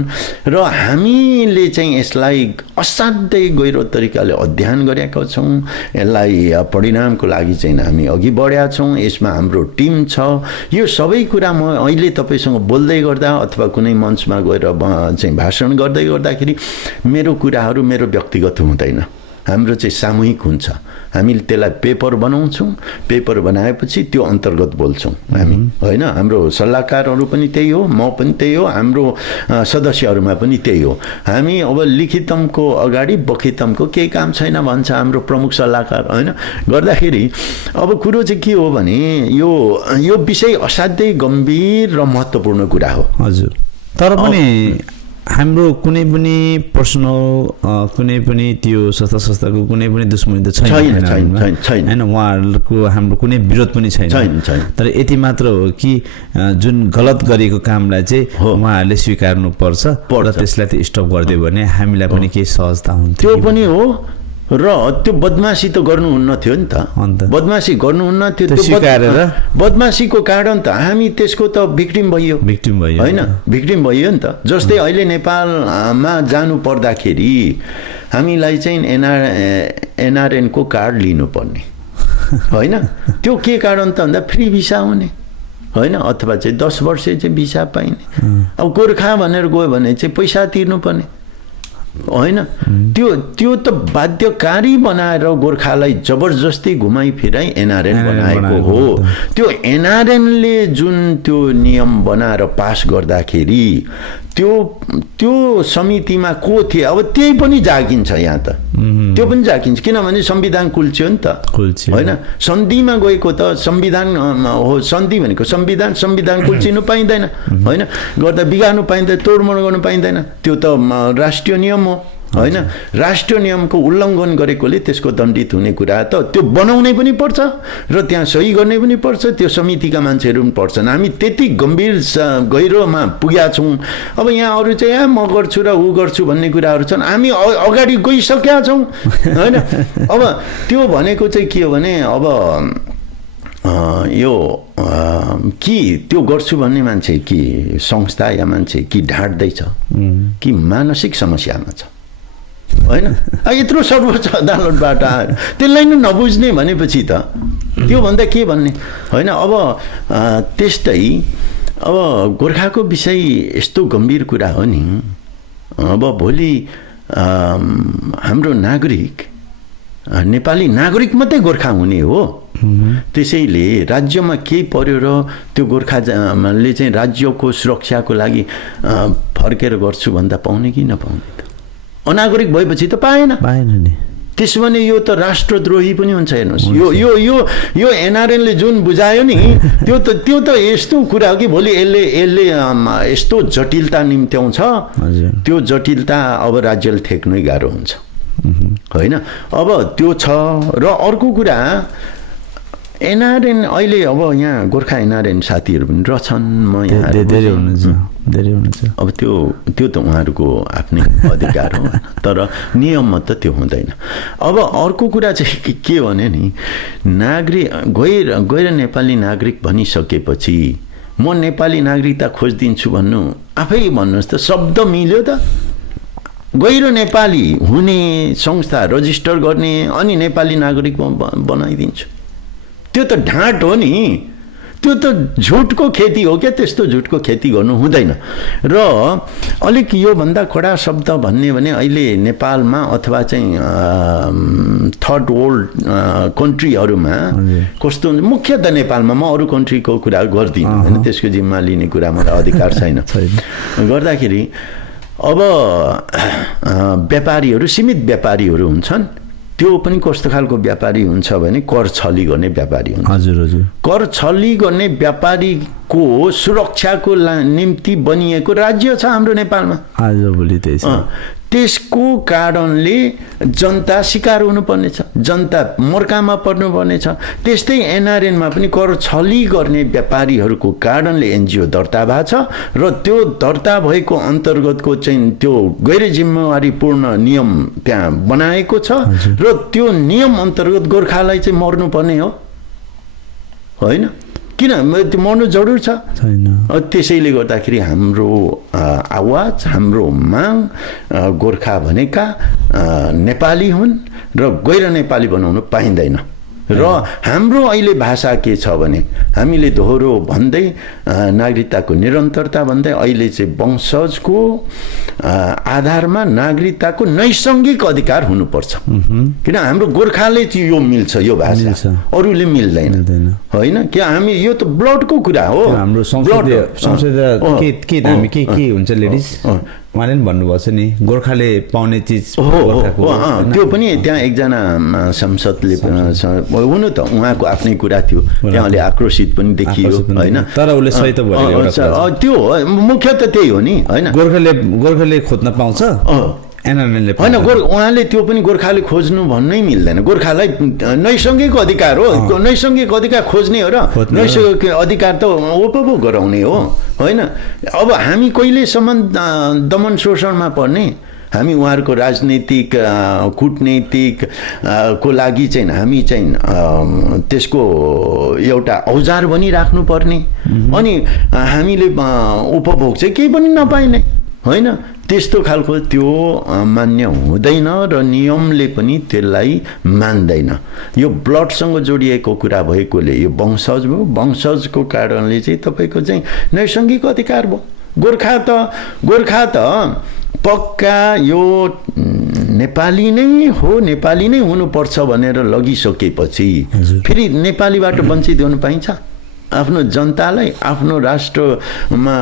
र हामीले चाहिँ यसलाई असाध्यै गहिरो तरिकाले अध्ययन गरेका छौँ। यसलाई परिणामको लागि चाहिँ हामी अघि बढेका छौँ। यसमा हाम्रो टिम छ। यो सबै कुरा म अहिले तपाईँसँग बोल्दै गर्दा अथवा कुनै मञ्चमा गएर चाहिँ भाषण गर्दै गर्दाखेरि मेरो कुराहरू मेरो व्यक्तिगत हुँदैन, हाम्रो चाहिँ सामूहिक हुन्छ। हामीले त्यसलाई पेपर बनाउँछौँ, पेपर बनाएपछि त्यो अन्तर्गत बोल्छौँ हामी होइन। हाम्रो सल्लाहकारहरू पनि त्यही हो, म पनि त्यही हो, हाम्रो सदस्यहरूमा पनि त्यही हो। हामी अब लिखितमको अगाडि बखितमको केही काम छैन भन्छ हाम्रो प्रमुख सल्लाहकार होइन। गर्दाखेरि अब कुरो चाहिँ के हो भने यो विषय असाध्यै गम्भीर र महत्त्वपूर्ण कुरा हो हजुर। तर पनि हाम्रो कुनै पनि पर्सनल कुनै पनि त्यो संस्थाको कुनै पनि दुश्मनी त छैन होइन। उहाँहरूको हाम्रो कुनै विरोध पनि छैन। तर यति मात्र हो कि जुन गलत गरेको कामलाई चाहिँ उहाँहरूले स्वीकार्नु पर्छ र त्यसलाई चाहिँ स्टप गरिदियो भने हामीलाई पनि केही सहजता हुन्थ्यो। त्यो पनि हो र त्यो बदमासी त गर्नुहुन्न थियो नि त, बदमासी गर्नुहुन्न थियो। बदमासीको कारण त हामी त्यसको त भिक्टिम भयो होइन, भिक्टिम भयो नि त। जस्तै अहिले नेपालमा जानु पर्दाखेरि हामीलाई चाहिँ एनआरएनको कार्ड लिनुपर्ने होइन। त्यो के कारण त भन्दा फ्री भिसा हुने होइन, अथवा चाहिँ 10 वर्ष चाहिँ भिसा पाइने। अब गोर्खा भनेर गयो भने चाहिँ पैसा तिर्नुपर्ने होइन। त्यो त बाध्यकारी बनाएर गोर्खालाई जबरजस्ती घुमाइ फिराइ एनआरएन बनाएको हो। त्यो एनआरएनले जुन त्यो नियम बनाएर पास गर्दाखेरि त्यो समितिमा को थिए अब त्यही पनि जागिन्छ यहाँ त, त्यो पनि जागिन्छ। किनभने संविधान कुल्च्यो नि त होइन। सन्धिमा गएको त संविधान हो, सन्धि भनेको संविधान कुल्चिनु पाइँदैन होइन, गर्दा बिगार्नु पाइँदैन, तोडमोड गर्नु पाइँदैन। त्यो त राष्ट्रिय नियम हो होइन। राष्ट्रिय नियमको उल्लङ्घन गरेकोले त्यसको दण्डित हुने कुरा त त्यो बनाउनै पनि पर्छ र त्यहाँ सही गर्ने पनि पर्छ। त्यो समितिका मान्छेहरू पनि पर्छन्। हामी त्यति गम्भीर गहिरोमा पुगेका छौँ। अब यहाँ अरू चाहिँ म गर्छु र ऊ गर्छु भन्ने कुराहरू छन्। हामी अगाडि गइसकेका छौँ होइन। अब त्यो भनेको चाहिँ के हो भने अब यो कि त्यो गर्छु भन्ने मान्छे कि संस्था या मान्छे कि ढाँट्दैछ कि मानसिक समस्यामा छ होइन। यत्रो सर्वोच्च अदालतबाट आयो त्यसलाई नै नबुझ्ने भनेपछि त त्योभन्दा के भन्ने होइन। अब त्यस्तै अब गोर्खाको विषय यस्तो गम्भीर कुरा हो नि। अब भोलि हाम्रो नागरिक नेपाली नागरिक मात्रै गोर्खा हुने हो। त्यसैले राज्यमा केही पर्यो र त्यो गोर्खाले चाहिँ राज्यको सुरक्षाको लागि फर्केर गर्छु भन्दा पाउने कि नपाउने त? अनागरिक भएपछि त पाएन नि। त्यसो भने यो त राष्ट्रद्रोही पनि हुन्छ। हेर्नुहोस्, यो एनआरएनले जुन बुझायो नि त्यो त यस्तो कुरा हो कि भोलि यसले यस्तो जटिलता निम्त्याउँछ, त्यो जटिलता अब राज्यले ठेक्नै गाह्रो हुन्छ होइन। अब त्यो छ। र अर्को कुरा एनआरएन अहिले अब यहाँ गोर्खा एनआरएन साथीहरू पनि रहेछन्, म यहाँ धेरै हुनुहुन्छ। अब त्यो त उहाँहरूको आफ्नै अधिकार हो, तर नियममा त त्यो हुँदैन। अब अर्को कुरा चाहिँ के भने नि, गैर नेपाली नागरिक भनिसकेपछि म नेपाली नागरिकता खोजिदिन्छु भन्नु आफै भन्नुहोस् त, शब्द मिल्यो त? गैर नेपाली हुने संस्था रजिस्टर गर्ने अनि नेपाली नागरिक बनाइदिन्छु, त्यो त ढाँट हो नि, त्यो त झुटको खेती हो क्या। त्यस्तो झुटको खेती गर्नु हुँदैन। र अलिक योभन्दा कडा शब्द भन्ने भने अहिले नेपालमा अथवा चाहिँ थर्ड वर्ल्ड कन्ट्रीहरूमा कस्तो हुन्छ, मुख्यतः नेपालमा, म अरू कन्ट्रीको कुरा गर्दिनँ होइन, त्यसको जिम्मा लिने कुरा मलाई अधिकार छैन। गर्दाखेरि अब व्यापारीहरू, सीमित व्यापारीहरू हुन्छन्। त्यो पनि कस्तो खालको व्यापारी हुन्छ भने कर छली गर्ने व्यापारी हुन्छ। हजुर हजुर। कर छली गर्ने व्यापारीको सुरक्षाको निम्ति बनिएको राज्य छ हाम्रो नेपालमा आजभोलि। त्यसको कारणले जनता शिकार हुनुपर्नेछ, जनता मोर्कामा पर्नुपर्नेछ। त्यस्तै एनआरएनमा पनि कर छली गर्ने व्यापारीहरूको कारणले एनजिओ दर्ता भएको छ र त्यो दर्ता भएको अन्तर्गतको चाहिँ त्यो गैर जिम्मेवारीपूर्ण नियम त्यहाँ बनाएको छ र त्यो नियम अन्तर्गत गोर्खालाई चाहिँ मर्नुपर्ने हो होइन? किन मर्नु जरुर छ? त्यसैले गर्दाखेरि हाम्रो आवाज, हाम्रो माग, गोर्खा भनेका नेपाली हुन् र गैर नेपाली बनाउनु पाइँदैन। र हाम्रो अहिले भाषा के छ भने हामीले दोहोरो भन्दै नागरिकताको निरन्तरता भन्दै अहिले चाहिँ वंशजको आधारमा नागरिकताको नैसर्गिक अधिकार हुनुपर्छ। किन हाम्रो गोर्खाले चाहिँ यो मिल्छ, यो भाषा अरूले मिल्दैन होइन? कि हामी यो त ब्लडको कुरा हो। हाम्रो संसदीय के हुन्छ लेडिज उहाँले पनि भन्नुभएको छ नि, गोर्खाले पाउने चिज हो। त्यो पनि त्यहाँ एकजना संसदले हुनु त उहाँको आफ्नै कुरा थियो, त्यहाँले आक्रोशित पनि देखियो होइन, तर उसले सही त भन्यो। त्यो मुख्य त त्यही हो नि होइन, गोर्खाले खोज्न पाउँछ होइन। उहाँले त्यो पनि गोर्खाले खोज्नु भन्नै मिल्दैन। गोर्खालाई नैसर्गिक अधिकार हो, नैसर्गिक अधिकार खोज्ने हो र नैसर्गिक अधिकार त उपभोग गराउने हो होइन। अब हामी कहिलेसम्म दमन शोषणमा पर्ने? हामी उहाँहरूको राजनीतिक कूटनीतिक को लागि चाहिँ हामी चाहिँ त्यसको एउटा औजार बनिराख्नु पर्ने अनि हामीले उपभोग चाहिँ केही पनि नपाइने होइन? त्यस्तो खालको त्यो मान्य हुँदैन र नियमले पनि त्यसलाई मान्दैन। यो ब्लडसँग जोडिएको कुरा भएकोले यो वंशज भयो, वंशजको कारणले चाहिँ तपाईँको चाहिँ नैसर्गिक अधिकार भयो। गोर्खा त पक्का यो नेपाली नै हो, नेपाली नै हुनुपर्छ भनेर लगिसकेपछि फेरि नेपालीबाट वञ्चित हुन पाइन्छ? आफ्नो जनतालाई, आफ्नो राष्ट्रमा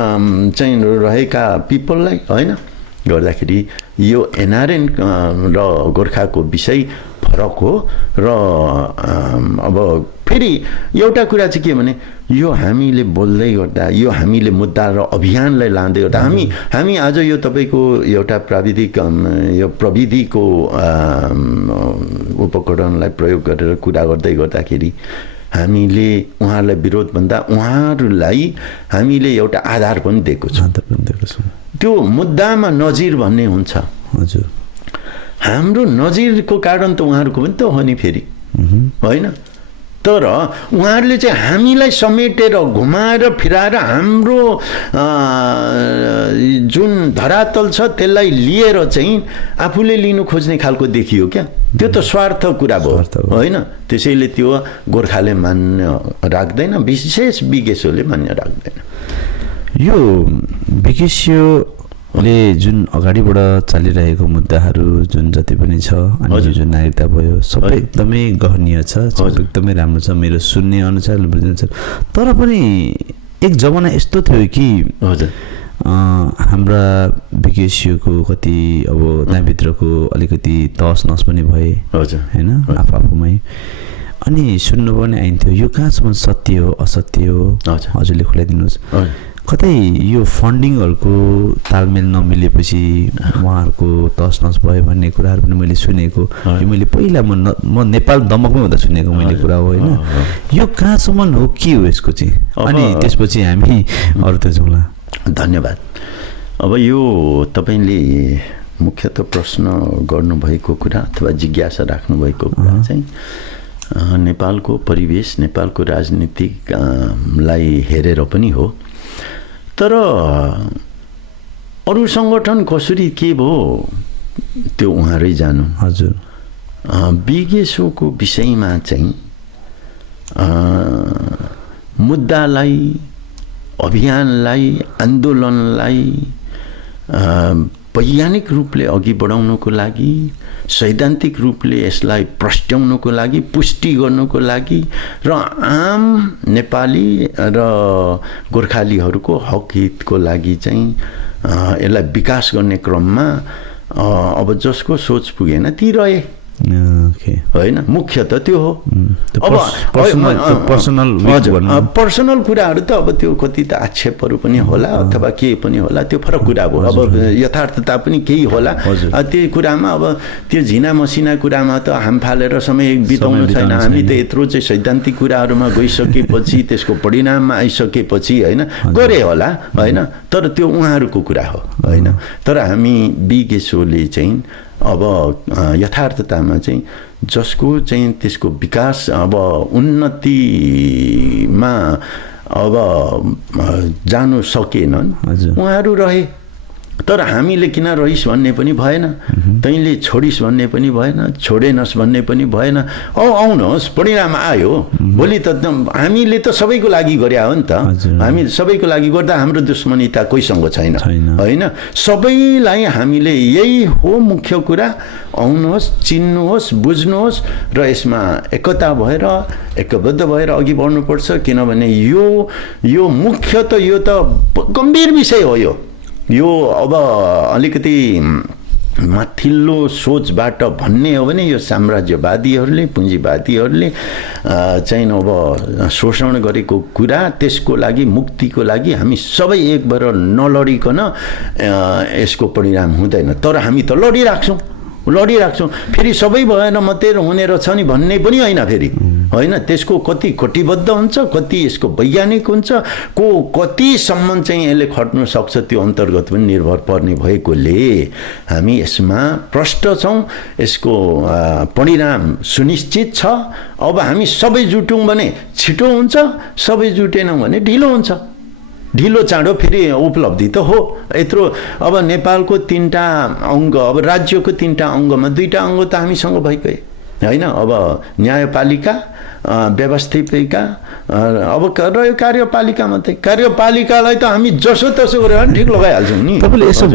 चाहिँ रहेका पिपललाई होइन? गर्दाखेरि यो एनआरएन र गोर्खाको विषय फरक हो। र अब फेरि एउटा कुरा चाहिँ के भने यो हामीले बोल्दै गर्दा, यो हामीले मुद्दा र अभियानलाई लाँदै गर्दा हामी आज यो तपाईँको एउटा यो प्रविधिको उपकरणलाई प्रयोग गरेर कुरा गर्दै गर्दाखेरि हामीले उहाँहरूलाई विरोध भन्दा उहाँहरूलाई हामीले एउटा आधार पनि दिएको छौँ। त्यो मुद्दामा नजिर भन्ने हुन्छ। हजुर, हाम्रो नजिरको कारण त उहाँहरूको पनि त हो नि फेरि होइन? तर उहाँहरूले चाहिँ हामीलाई समेटेर घुमाएर फिराएर हाम्रो जुन धरातल छ त्यसलाई लिएर चाहिँ आफूले लिनु खोज्ने खालको देखियो क्या। त्यो त स्वार्थ कुरा भयो होइन? त्यसैले त्यो गोर्खाले मान्य राख्दैन, विशेष विगेसोले मान्य राख्दैन। यो विगेसियो अहिले जुन अगाडिबाट चलिरहेको मुद्दाहरू जुन जति पनि छ अनि जुन नागरिकता भयो सबै एकदमै गहनीय छ, एकदमै राम्रो छ मेरो सुन्ने अनुसार बुझ्ने अनुसार। तर पनि एक जमाना यस्तो थियो कि हाम्रा विकेसियोको कति अब त्यहाँभित्रको अलिकति तहस नहस पनि भए होइन आफूमै, अनि सुन्नु पनि आइन्थ्यो यो कहाँसम्म सत्य हो असत्य हो हजुरले खुलाइदिनुहोस्। कतै यो फन्डिङहरूको तालमेल नमिलेपछि उहाँहरूको तहस नहस भयो भन्ने कुराहरू पनि मैले सुनेको, यो मैले पहिला म नेपाल दमकमै हुँदा सुनेको मैले कुरा हो होइन। यो कहाँसम्म हो के हो यसको चाहिँ, अनि त्यसपछि हामी अरूतिर जाउँला। धन्यवाद। अब यो तपाईँले मुख्यतः प्रश्न गर्नुभएको कुरा अथवा जिज्ञासा राख्नुभएको कुरा चाहिँ नेपालको परिवेश, नेपालको राजनीतिलाई हेरेर पनि हो। तर अरू सङ्गठन कसरी के भयो त्यो उहाँरै जानु। हजुर बिगेसोको विषयमा चाहिँ मुद्दालाई, अभियानलाई, आन्दोलनलाई वैज्ञानिक रूपले अघि बढाउनको लागि, सैद्धान्तिक रूपले यसलाई प्रस्ट्याउनको लागि, पुष्टि गर्नको लागि र आम नेपाली र गोर्खालीहरूको हक हितको लागि चाहिँ यसलाई विकास गर्ने क्रममा अब जसको सोच पुगेन ती रहे होइन, मुख्य त त्यो हो। अब पर्सनल कुराहरू त अब त्यो कति त आक्षेपहरू पनि होला अथवा के पनि होला, त्यो फरक कुरा हो। अब यथार्थता पनि केही होला, त्यो कुरामा अब त्यो झिना मसिना कुरामा त हाम फालेर समय बिताउनु छैन। हामी त यत्रो चाहिँ सैद्धान्तिक कुराहरूमा गइसकेपछि त्यसको परिणाममा आइसकेपछि होइन गरे होला होइन, तर त्यो उहाँहरूको कुरा हो होइन। तर हामी बिगेसोले चाहिँ अब यथार्थतामा चाहिँ जसको चाहिँ त्यसको विकास अब उन्नतिमा अब जानु सकेनन् उहाँहरू रहे। तर हामीले किन रहिस् भन्ने पनि भएन, तैँले छोडिस् भन्ने पनि भएन, छोडेनस् भन्ने पनि भएन। आउनुहोस्, परिणाम आयो। भोलि त हामीले त सबैको लागि गरे हो नि त। हामी सबैको लागि गर्दा हाम्रो दुश्मनीता कोहीसँग छैन होइन। सबैलाई हामीले यही हो मुख्य कुरा, आउनुहोस्, चिन्नुहोस्, बुझ्नुहोस् र यसमा एकता भएर एकबद्ध भएर अघि बढ्नुपर्छ। किनभने यो मुख्य त यो त गम्भीर विषय हो। यो अब अलिकति माथिल्लो सोचबाट भन्ने हो भने यो साम्राज्यवादीहरूले, पुँजीवादीहरूले चाहिँ अब शोषण गरेको कुरा, त्यसको लागि मुक्तिको लागि हामी सबै एक भएर नलडिकन यसको परिणाम हुँदैन। तर हामी त लडिराख्छौँ। फेरि सबै भएन मात्रै हुने रहेछ नि भन्ने पनि होइन फेरि होइन। त्यसको कति कटिबद्ध हुन्छ, कति यसको वैज्ञानिक हुन्छ, कतिसम्म चाहिँ यसले खट्नु सक्छ त्यो अन्तर्गत पनि निर्भर पर्ने भएकोले हामी यसमा प्रष्ट छौँ। यसको परिणाम सुनिश्चित छ। अब हामी सबै जुटौँ भने छिटो हुन्छ, सबै जुटेनौँ भने ढिलो हुन्छ। ढिलो चाँडो फेरि उपलब्धि त हो। यत्रो अब नेपालको 3टा अङ्ग, अब राज्यको 3टा अङ्गमा 2टा अङ्ग त हामीसँग भइगए होइन। अब न्यायपालिका, व्यवस्थापिका, अब रह्यो कार्यपालिका मात्रै। कार्यपालिकालाई त हामी जसो तसो गरेर ठिक लगाइहाल्छौँ नि। तपाईँले यसो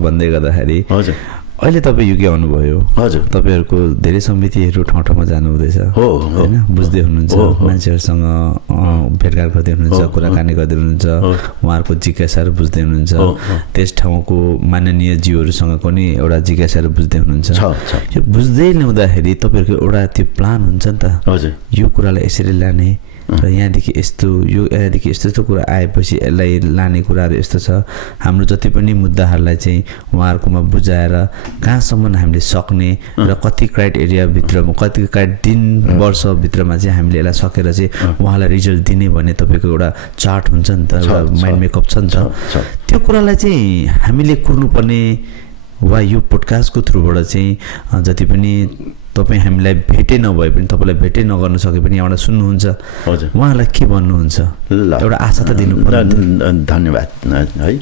भन्दै गर्दाखेरि हजुर अहिले तपाईँ युके आउनुभयो। हजुर तपाईँहरूको धेरै समितिहरू ठाउँ ठाउँमा जानु हुँदैछ होइन, बुझ्दै हुनुहुन्छ, मान्छेहरूसँग भेटघाट गर्दै हुनुहुन्छ, कुराकानी गर्दै हुनुहुन्छ, उहाँहरूको जिज्ञासाहरू बुझ्दै हुनुहुन्छ, त्यस ठाउँको माननीय जीवहरूसँग पनि एउटा जिज्ञासाहरू बुझ्दै हुनुहुन्छ। यो बुझ्दै ल्याउँदाखेरि तपाईँहरूको एउटा त्यो प्लान हुन्छ नि त, हजुर यो कुरालाई यसरी लाने र यहाँदेखि यस्तो कुरा आएपछि यसलाई लाने कुराहरू यस्तो छ। हाम्रो जति पनि मुद्दाहरूलाई चाहिँ उहाँहरूकोमा बुझाएर कहाँसम्म हामीले सक्ने र कति क्राइटेरियाभित्रमा, कति दिन वर्षभित्रमा चाहिँ हामीले यसलाई सकेर चाहिँ उहाँलाई रिजल्ट दिने भन्ने तपाईँको एउटा चार्ट हुन्छ नि त, एउटा माइन्ड मेकअप छ नि त। त्यो कुरालाई चाहिँ हामीले कुर्नुपर्ने वा यो पोडकास्टको थ्रुबाट चाहिँ जति पनि तपाईँ हामीलाई भेटै नभए पनि, तपाईँलाई भेटै नगर्न सके पनि यहाँबाट सुन्नुहुन्छ, उहाँलाई के भन्नुहुन्छ? एउटा आशा त दिनु पर्यो। धन्यवाद है।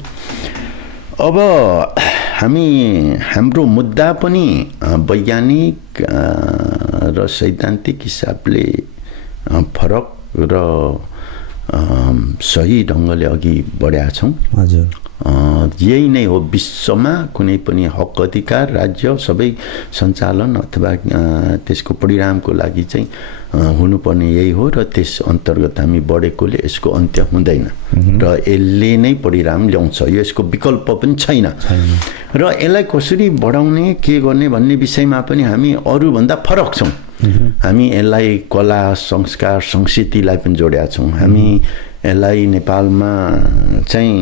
अब हाम्रो मुद्दा पनि वैज्ञानिक र सैद्धान्तिक हिसाबले फरक र सही ढङ्गले अघि बढेका छौँ। हजुर यही नै हो विश्वमा कुनै पनि हक अधिकार राज्य सबै सञ्चालन अथवा त्यसको परिणामको लागि चाहिँ हुनुपर्ने यही हो र त्यस अन्तर्गत हामी बढेकोले यसको अन्त्य हुँदैन र यसले नै परिणाम ल्याउँछ, यसको विकल्प पनि छैन र यसलाई कसरी बढाउने के गर्ने भन्ने विषयमा पनि हामी अरूभन्दा फरक छौँ। हामी यसलाई कला संस्कार संस्कृतिलाई पनि जोडेका छौँ। हामी यसलाई नेपालमा चाहिँ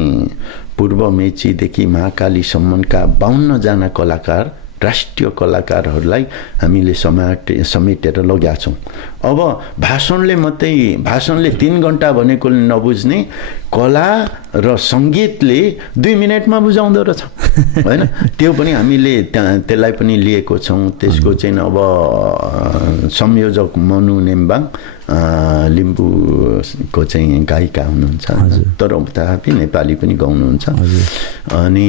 पूर्व मेचीदेखि महाकालीसम्मका 52 जना कलाकार राष्ट्रिय कलाकारहरूलाई हामीले समेटेर लगेका छौँ। अब भाषणले 3 घण्टा भनेकोले नबुझ्ने कला र सङ्गीतले 2 मिनटमा बुझाउँदो रहेछ होइन। त्यो पनि हामीले त्यसलाई पनि लिएको छौँ। त्यसको चाहिँ अब संयोजक मनु नेम्बाङ लिम्बूको चाहिँ गायिका हुनुहुन्छ, तर तथापि नेपाली पनि गाउनुहुन्छ। अनि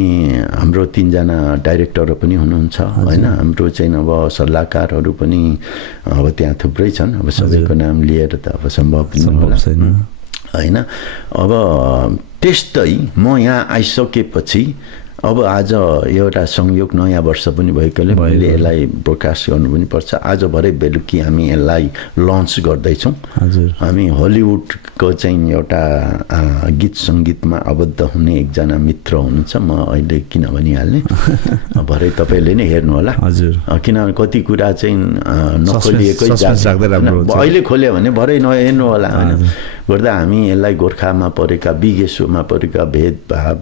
हाम्रो 3 जना डाइरेक्टर पनि हुनुहुन्छ होइन। हाम्रो चाहिँ अब सल्लाहकारहरू पनि अब त्यहाँ थुप्रै छन्। अब सबैको नाम लिएर त अब सम्भव छैन होइन। अब त्यस्तै म यहाँ आइसकेपछि अब आज एउटा संयोग नयाँ वर्ष पनि भएकोले मैले यसलाई ब्रोडकास्ट गर्नु पनि पर्छ। आज भरे बेलुकी हामी यसलाई लन्च गर्दैछौँ। हामी हलिउडको चाहिँ एउटा गीत सङ्गीतमा आबद्ध हुने एकजना मित्र हुनुहुन्छ, म अहिले किन भनिहाल्ने, भरे तपाईँले नै हेर्नु होला। किनभने कति कुरा चाहिँ नखोलिएकै अहिले खोल्यो भने भरे नहेर्नु होला होइन। गर्दा हामी यसलाई गोर्खामा परेका विगेसोमा परेका भेदभाव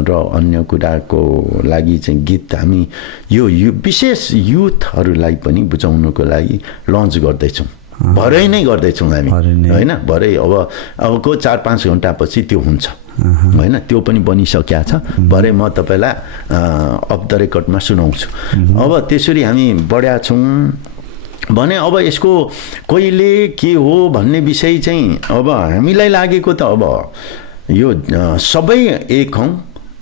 र अन्य कुराको लागि चाहिँ गीत हामी यो विशेष युथहरूलाई पनि बुझाउनुको लागि लन्च गर्दैछौँ। भरै नै गर्दैछौँ हामी होइन। भरै अबको 4-5 घण्टापछि त्यो हुन्छ होइन। त्यो पनि बनिसकेका छ। भरे म तपाईँलाई अफ द रेकर्डमा सुनाउँछु। अब त्यसरी हामी बढ्या छौँ भने अब यसको कहिले के हो भन्ने विषय चाहिँ अब हामीलाई लागेको त अब यो सबै एक हौँ,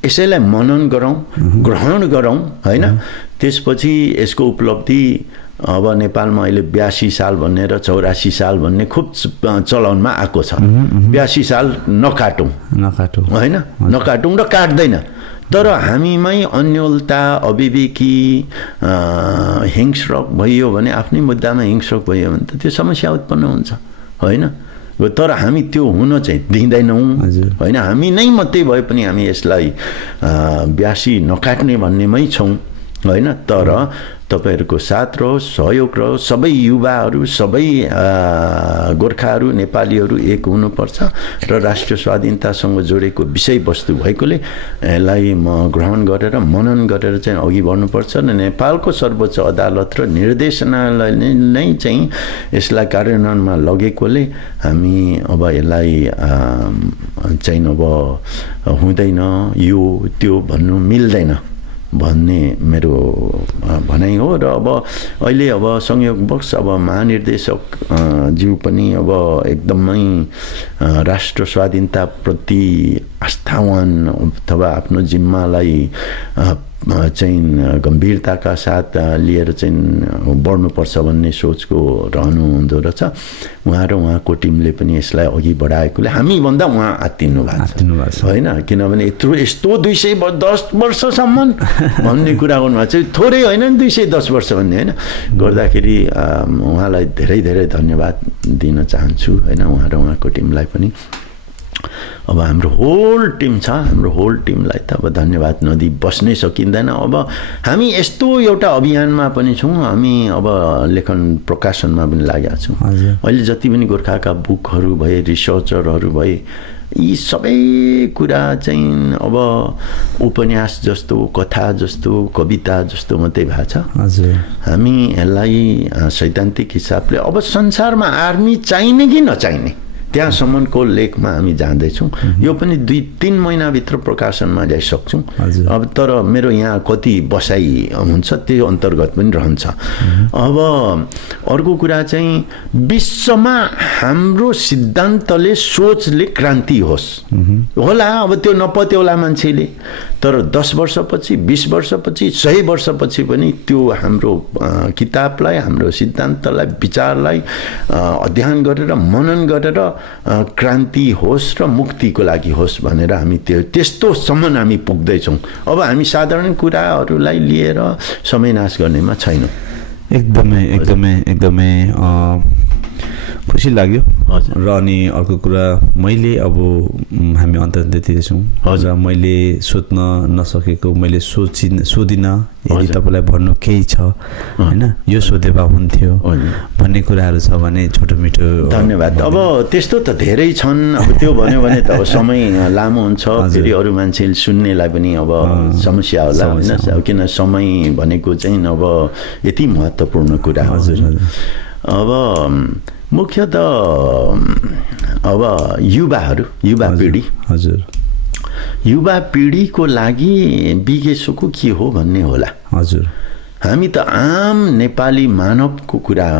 यसैलाई मनन गरौँ, ग्रहण गरौँ होइन। त्यसपछि यसको उपलब्धि अब नेपालमा अहिले 82 साल भन्ने र 84 साल भन्ने खुब चलनमा आएको छ। 82 साल नकाटौँ होइन, नकाटौँ र काट्दैन। तर हामीमै अन्योलता अविवेकी हिंस्रक भइयो भने, आफ्नै मुद्दामा हिंस्रक भइयो भने त त्यो समस्या उत्पन्न हुन्छ होइन। तर हामी त्यो हुन चाहिँ दिँदैनौँ होइन। हामी नै मात्रै भए पनि हामी यसलाई 82 नकाट्ने भन्नेमै छौँ होइन। तर तपाईँहरूको साथ र सहयोग र सबै युवाहरू सबै गोर्खाहरू नेपालीहरू एक हुनुपर्छ र राष्ट्रिय स्वाधीनतासँग जोडेको विषयवस्तु भएकोले यसलाई म ग्रहण गरेर मनन गरेर चाहिँ अघि बढ्नुपर्छ र नेपालको सर्वोच्च अदालत र निर्देशनालयले नै चाहिँ यसलाई कार्यान्वयनमा लगेकोले हामी अब यसलाई चाहिँ अब हुँदैन यो त्यो भन्नु मिल्दैन भन्ने मेरो भनाइ हो। र अब अहिले अब संयोगवश अब महानिर्देशक ज्यू पनि अब एकदमै राष्ट्र स्वाधीनताप्रति आस्थावान अथवा आफ्नो जिम्मालाई चाहिँ गम्भीरताका साथ लिएर चाहिँ बढ्नुपर्छ भन्ने सोचको रहनु हुँदो रहेछ। उहाँ र उहाँको टिमले पनि यसलाई अघि बढाएकोले हामीभन्दा उहाँ आत्तिनु भएको छ होइन। किनभने यस्तो 210 वर्षसम्म भन्ने कुरा गर्नुभएको छ, थोरै होइन 210 वर्ष भन्ने होइन। गर्दाखेरि उहाँलाई धेरै धेरै धन्यवाद दिन चाहन्छु होइन, उहाँ र उहाँको टिमलाई पनि। अब हाम्रो होल टिम छ, हाम्रो होल टिमलाई त अब धन्यवाद नदिई बस्नै सकिँदैन। अब हामी यस्तो एउटा अभियानमा पनि छौँ, हामी अब लेखन प्रकाशनमा पनि लागेका छौँ। अहिले जति पनि गोर्खाका बुकहरू भए, रिसर्चरहरू भए, यी सबै कुरा चाहिँ अब उपन्यास जस्तो, कथा जस्तो, कविता जस्तो मात्रै भएको छ। हामी यसलाई सैद्धान्तिक हिसाबले अब संसारमा आर्मी चाहिने कि नचाहिने त्यहाँसम्मको लेखमा हामी जाँदैछौँ। यो पनि 2-3 महिनाभित्र प्रकाशनमा ल्याइसक्छौँ। अब तर मेरो यहाँ कति बसाइ हुन्छ त्यो अन्तर्गत पनि रहन्छ। अब अर्को कुरा चाहिँ विश्वमा हाम्रो सिद्धान्तले सोचले क्रान्ति होस् होला। अब त्यो नपत्याउला मान्छेले, तर 10 वर्षपछि 20 वर्षपछि 100 वर्षपछि पनि त्यो हाम्रो किताबलाई हाम्रो सिद्धान्तलाई विचारलाई अध्ययन गरेर मनन गरेर क्रान्ति होस् र मुक्तिको लागि होस् भनेर हामी त्यस्तोसम्म हामी पुग्दैछौँ। अब हामी साधारण कुराहरूलाई लिएर समय नाश गर्नेमा छैनौँ। एकदमै खुसी लाग्यो। र अनि अर्को कुरा मैले अब हामी अन्तर्तिर छौँ र मैले सोध्न नसकेको मैले सोधिनँ यदि तपाईँलाई भन्नु केही छ होइन यो सोधे भए हुन्थ्यो भन्ने कुराहरू छ भने छोटो मिठो। धन्यवाद। अब त्यस्तो त धेरै छन्। अब त्यो भन्यो भने त अब समय लामो हुन्छ, फेरि अरू मान्छे सुन्नेलाई पनि अब समस्या होला होइन, किन समय भनेको चाहिँ अब यति महत्त्वपूर्ण कुरा हो। अब मुख्यतः अब युवा पिँढी युवा पिँढीको लागि बिगेसोको के हो भन्ने होला। हामी त आम नेपाली मानवको कुरा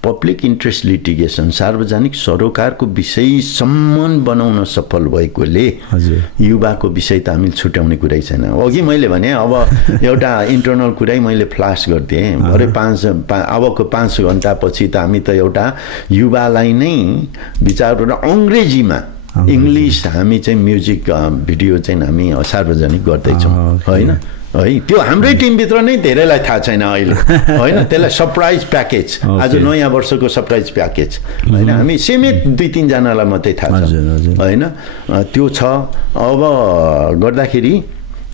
पब्लिक इन्ट्रेस्ट लिटिगेसन सार्वजनिक सरोकारको विषयसम्म बनाउन सफल भएकोले युवाको विषय त हामीले छुट्याउने कुरै छैन। अघि मैले भने अब एउटा इन्टरनल कुरै मैले फ्लास गरिदिएँ भरे अबको 5 घन्टापछि त हामी त एउटा युवालाई नै विचार गरेर अङ्ग्रेजीमा इङ्ग्लिस हामी चाहिँ म्युजिक भिडियो चाहिँ हामी सार्वजनिक गर्दैछौँ होइन है। त्यो हाम्रै टिमभित्र नै धेरैलाई थाहा छैन अहिले होइन। त्यसलाई सरप्राइज प्याकेज आज नयाँ वर्षको सरप्राइज प्याकेज होइन, हामी सीमित 2-3 जनालाई मात्रै थाहा छ होइन। त्यो छ। अब गर्दाखेरि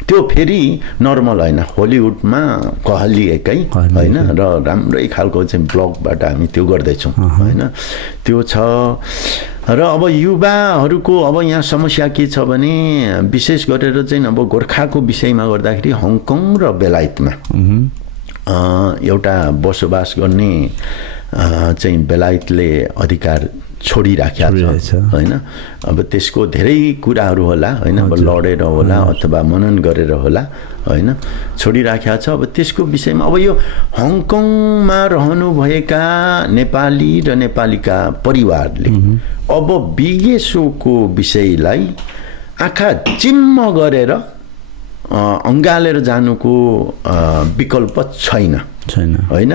त्यो फेरि नर्मल होइन, हलिउडमा कहलिएकै होइन र राम्रै खालको चाहिँ ब्लगबाट हामी त्यो गर्दैछौँ होइन। त्यो छ। र अब युवाहरूको अब यहाँ समस्या के छ भने विशेष गरेर चाहिँ अब गोर्खाको विषयमा गर्दाखेरि हङकङ र बेलायतमा एउटा बसोबास गर्ने चाहिँ बेलायतले अधिकार छोडिराखेको छ होइन। अब त्यसको धेरै कुराहरू होला होइन, अब लडेर होला अथवा मनन गरेर होला होइन, छोडिराखेको छ। अब त्यसको विषयमा अब यो हङकङमा रहनुभएका नेपाली र नेपालीका परिवारले अब बिगेसोको विषयलाई आँखा चिम्म गरेर अँगालेर जानुको विकल्प छैन होइन।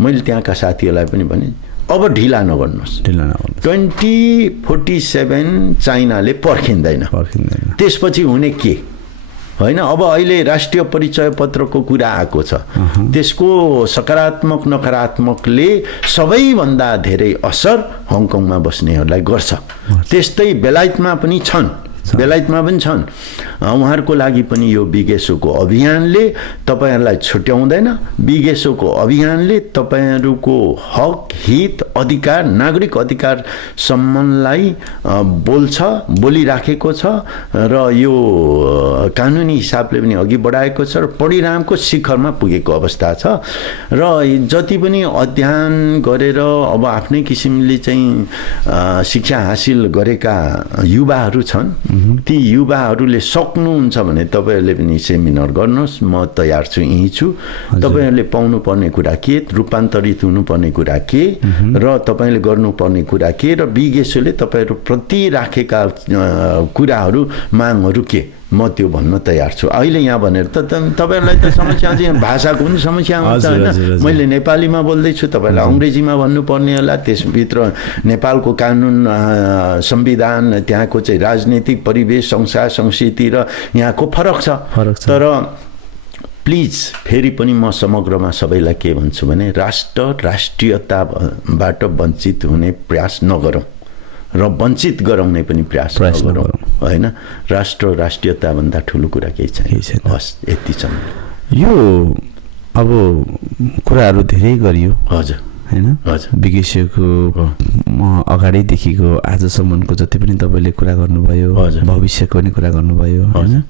मैले त्यहाँका साथीहरूलाई पनि भने अब ढिला नगर्नुहोस्। 2047 चाइनाले पर्खिँदैन, त्यसपछि हुने के होइन। अब अहिले राष्ट्रिय परिचय पत्रको कुरा आएको छ, त्यसको सकारात्मक नकारात्मकले सबैभन्दा धेरै असर हङकङमा बस्नेहरूलाई गर्छ। त्यस्तै बेलायतमा पनि छन् उहाँहरूको लागि पनि यो बिगेसोको अभियानले तपाईँहरूलाई छुट्याउँदैन। बिगेसोको अभियानले तपाईँहरूको हक हित अधिकार नागरिक अधिकार सम्मानलाई बोलिराखेको छ र यो कानुनी हिसाबले पनि अघि बढाएको छ र परिणामको शिखरमा पुगेको अवस्था छ। र जति पनि अध्ययन गरेर अब आफ्नै किसिमले चाहिँ शिक्षा हासिल गरेका युवाहरू छन्, ती युवाहरूले सक्नुहुन्छ भने तपाईँहरूले पनि सेमिनार गर्नुहोस्, म तयार छु, यहीँ छु। तपाईँहरूले पाउनुपर्ने कुरा के, रूपान्तरित हुनुपर्ने कुरा के र तपाईँले गर्नुपर्ने कुरा के र बिगेसोले तपाईँहरू प्रति राखेका कुराहरू मागहरू के, म त्यो भन्न तयार छु अहिले यहाँ भनेर। त तपाईँहरूलाई त समस्या चाहिँ भाषाको पनि समस्या हुन्छ होइन। मैले नेपालीमा बोल्दैछु, तपाईँलाई अङ्ग्रेजीमा भन्नुपर्ने होला। त्यसभित्र नेपालको कानुन संविधान त्यहाँको चाहिँ राजनीतिक परिवेश संसार संस्कृति र यहाँको फरक छ। तर प्लिज फेरि पनि म समग्रमा सबैलाई के भन्छु भने राष्ट्रियताबाट वञ्चित हुने प्रयास नगरौँ र वञ्चित गराउने पनि प्रयास नगरौँ होइन। राष्ट्रियताभन्दा ठुलो कुरा केही छैन। हस्, यति छ। यो अब कुराहरू धेरै गरियो हजुर होइन। बिगेसोको अगाडिदेखिको आजसम्मको जति पनि तपाईँले कुरा गर्नुभयो, भविष्यको पनि कुरा गर्नुभयो होइन।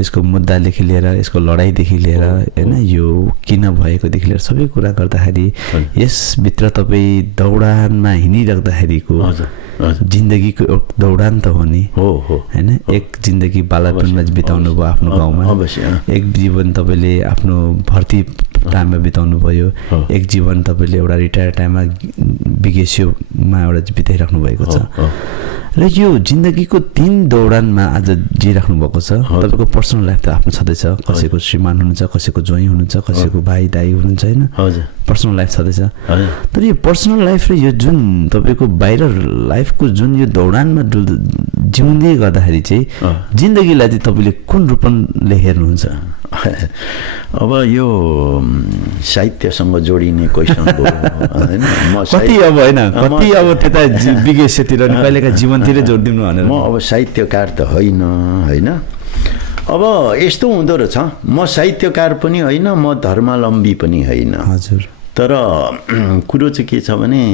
यसको मुद्दादेखि लिएर यसको लडाइँदेखि लिएर होइन, यो किन भएकोदेखि लिएर सबै कुरा गर्दाखेरि यसभित्र तपाईँ दौडानमा हिँडिराख्दाखेरिको जिन्दगीको दौडान त हो नि होइन। एक जिन्दगी बालापनमा बिताउनु भयो आफ्नो गाउँमा, एक जीवन तपाईँले आफ्नो भर्ती टाइममा बिताउनु भयो एक जीवन तपाईँले एउटा रिटायर टाइममा बिगेसियोमा एउटा बिताइराख्नु भएको छ र यो जिन्दगीको 3 दौडानमा आज जिराख्नु भएको छ तपाईँको पर्सनल लाइफ त आफ्नो छँदैछ कसैको श्रीमान हुनुहुन्छ कसैको ज्वाइँ हुनुहुन्छ कसैको भाइ दाइ हुनुहुन्छ होइन पर्सनल लाइफ छँदैछ तर यो पर्सनल लाइफ र यो जुन तपाईँको बाहिर लाइफको जुन यो दौडानमा जिउँदै गर्दाखेरि चाहिँ जिन्दगीलाई चाहिँ तपाईँले कुन रूपले हेर्नुहुन्छ अब यो साहित्यसँग जोडिने क्वेसन हो हैन कति अब हैन कति अब त्यता विगेशतिर नि कहिलेका जीवनतिर जोडिदिनु भनेर म अब साहित्यकार त होइन हैन अब यस्तो हुँदो रहेछ म साहित्यकार पनि होइन म धर्मावलम्बी पनि होइन हजुर तर कुरो चाहिँ के छ भने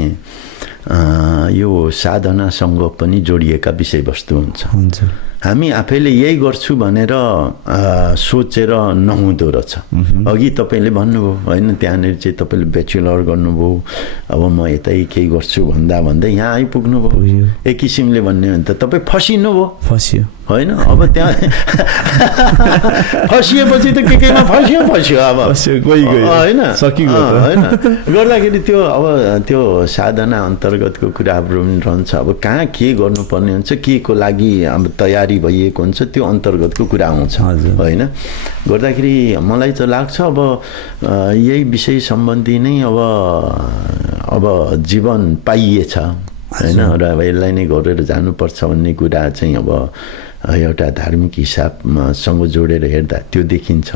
यो साधनासँग पनि जोडिएका विषयवस्तु हुन्छ हामी आफैले यही गर्छु भनेर सोचेर नहुँदो रहेछ अघि तपाईँले भन्नुभयो होइन त्यहाँनिर चाहिँ तपाईँले ब्याचलर गर्नुभयो अब म यतै केही गर्छु भन्दा यहाँ आइपुग्नुभयो एक किसिमले भन्ने हो भने त तपाईँ फसियो होइन अब त्यहाँ फसिएपछि त केमा फस्यो अब होइन होइन गर्दाखेरि त्यो अब त्यो साधना अन्तर्गतको कुराहरू पनि रहन्छ अब कहाँ के गर्नुपर्ने हुन्छ के को लागि अब तयारी भइएको हुन्छ त्यो अन्तर्गतको कुरा आउँछ होइन गर्दाखेरि मलाई चाहिँ लाग्छ अब यही विषय सम्बन्धी नै अब जीवन पाइएछ होइन र अब यसलाई नै गरेर जानुपर्छ भन्ने कुरा चाहिँ अब एउटा धार्मिक हिसाबसँग जोडेर हेर्दा त्यो देखिन्छ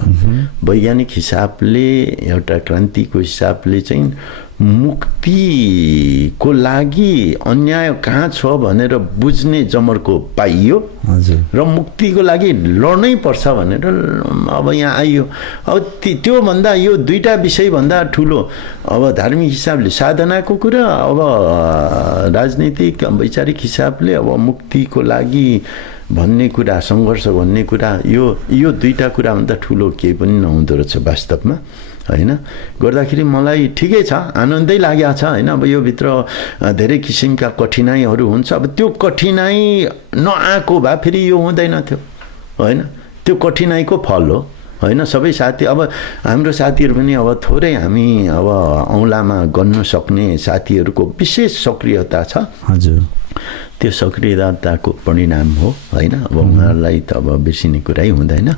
वैज्ञानिक हिसाबले एउटा क्रान्तिको हिसाबले चाहिँ मुक्तिको लागि अन्याय कहाँ छ भनेर बुझ्ने जमर्को पाइयो र मुक्तिको लागि लड्नै पर्छ भनेर अब यहाँ आइयो अब त्योभन्दा यो दुईटा विषयभन्दा ठुलो अब धार्मिक हिसाबले साधनाको कुरा अब राजनीतिक वैचारिक हिसाबले अब मुक्तिको लागि भन्ने कुरा सङ्घर्ष भन्ने कुरा यो दुईटा कुराभन्दा ठुलो केही पनि नहुँदो रहेछ वास्तवमा होइन गर्दाखेरि मलाई ठिकै छ आनन्दै लागेको छ होइन अब यो भित्र धेरै किसिमका कठिनाइहरू हुन्छ अब त्यो कठिनाइ नआएको भए फेरि यो हुँदैन थियो होइन त्यो कठिनाइको फल हो होइन सबै साथी अब हाम्रो साथीहरू पनि अब थोरै हामी अब औँलामा गर्न सक्ने साथीहरूको विशेष सक्रियता छ हजुर त्यो सक्रियताको परिणाम हो होइन अब उहाँहरूलाई त अब बिर्सिने कुरै हुँदैन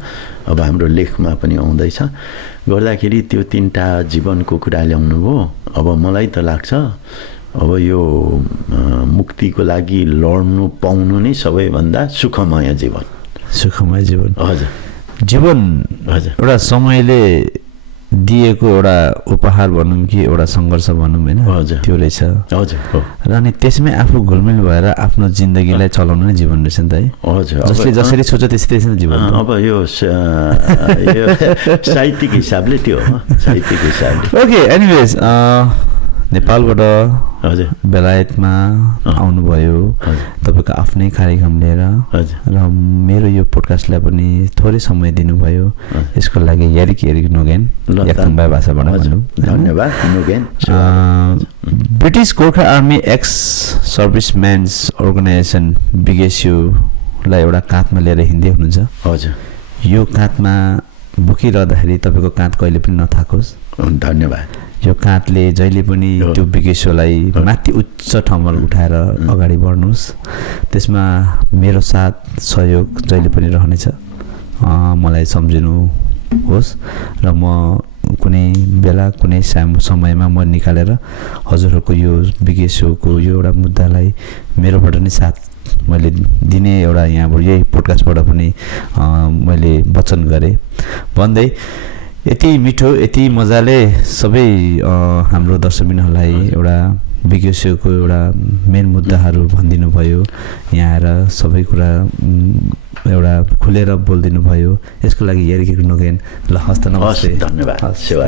अब हाम्रो लेखमा पनि आउँदैछ गर्दाखेरि त्यो 3टा जीवनको कुरा ल्याउनु भयो अब मलाई त लाग्छ अब यो मुक्तिको लागि लड्नु पाउनु नै सबैभन्दा सुखमय जीवन हजुर जीवन हजुर एउटा समयले दिएको एउटा उपहार भनौँ कि एउटा सङ्घर्ष भनौँ होइन त्यो रहेछ हजुर र अनि त्यसमै आफू घुलमिल भएर आफ्नो जिन्दगीलाई चलाउनु नै जीवन रहेछ नि त है हजुर जसले जसरी सोच्छ त्यस्तै छ जीवन अब यो साहित्यिक हिसाबले त्यो हो साहित्यिक हिसाबले ओके एनिवेज नेपालबाट हजुर बेलायतमा आउनुभयो तपाईँको आफ्नै कार्यक्रम लिएर र मेरो यो पोडकास्टलाई पनि थोरै समय दिनुभयो यसको लागि यारिक नोगेन याक्थुङबाई भाषाबाट धन्यवाद नोगेन British Gorkha army ex servicemen's organisation बिगेसियोलाई एउटा काँधमा लिएर हिँड्दै हुनुहुन्छ हजुर यो काँधमा बोकिरहँदाखेरि तपाईँको काँध कहिले पनि नथाकोस् धन्यवाद यो काँधले जहिले पनि त्यो बिगेसियोलाई माथि उच्च ठाउँमा उठाएर अगाडि बढ्नुहोस् त्यसमा मेरो साथ सहयोग जहिले पनि रहनेछ मलाई सम्झिनुहोस् र म कुनै बेला कुनै समयमा म निकालेर हजुरहरूको यो बिगेसियोको यो एउटा मुद्दालाई मेरोबाट नै साथ मैले दिने एउटा यहाँबाट यही पोडकास्टबाट पनि मैले वचन गरेँ भन्दै यति मिठो यति मजाले सबै हाम्रो दर्शकबिनहरूलाई एउटा बिगेसियोको एउटा मेन मुद्दाहरू भनिदिनु भयो यहाँ आएर सबै कुरा एउटा खुलेर बोलिदिनु भयो यसको लागि यारिक नोगेन ल हस्त नमस्ते धन्यवाद सेवा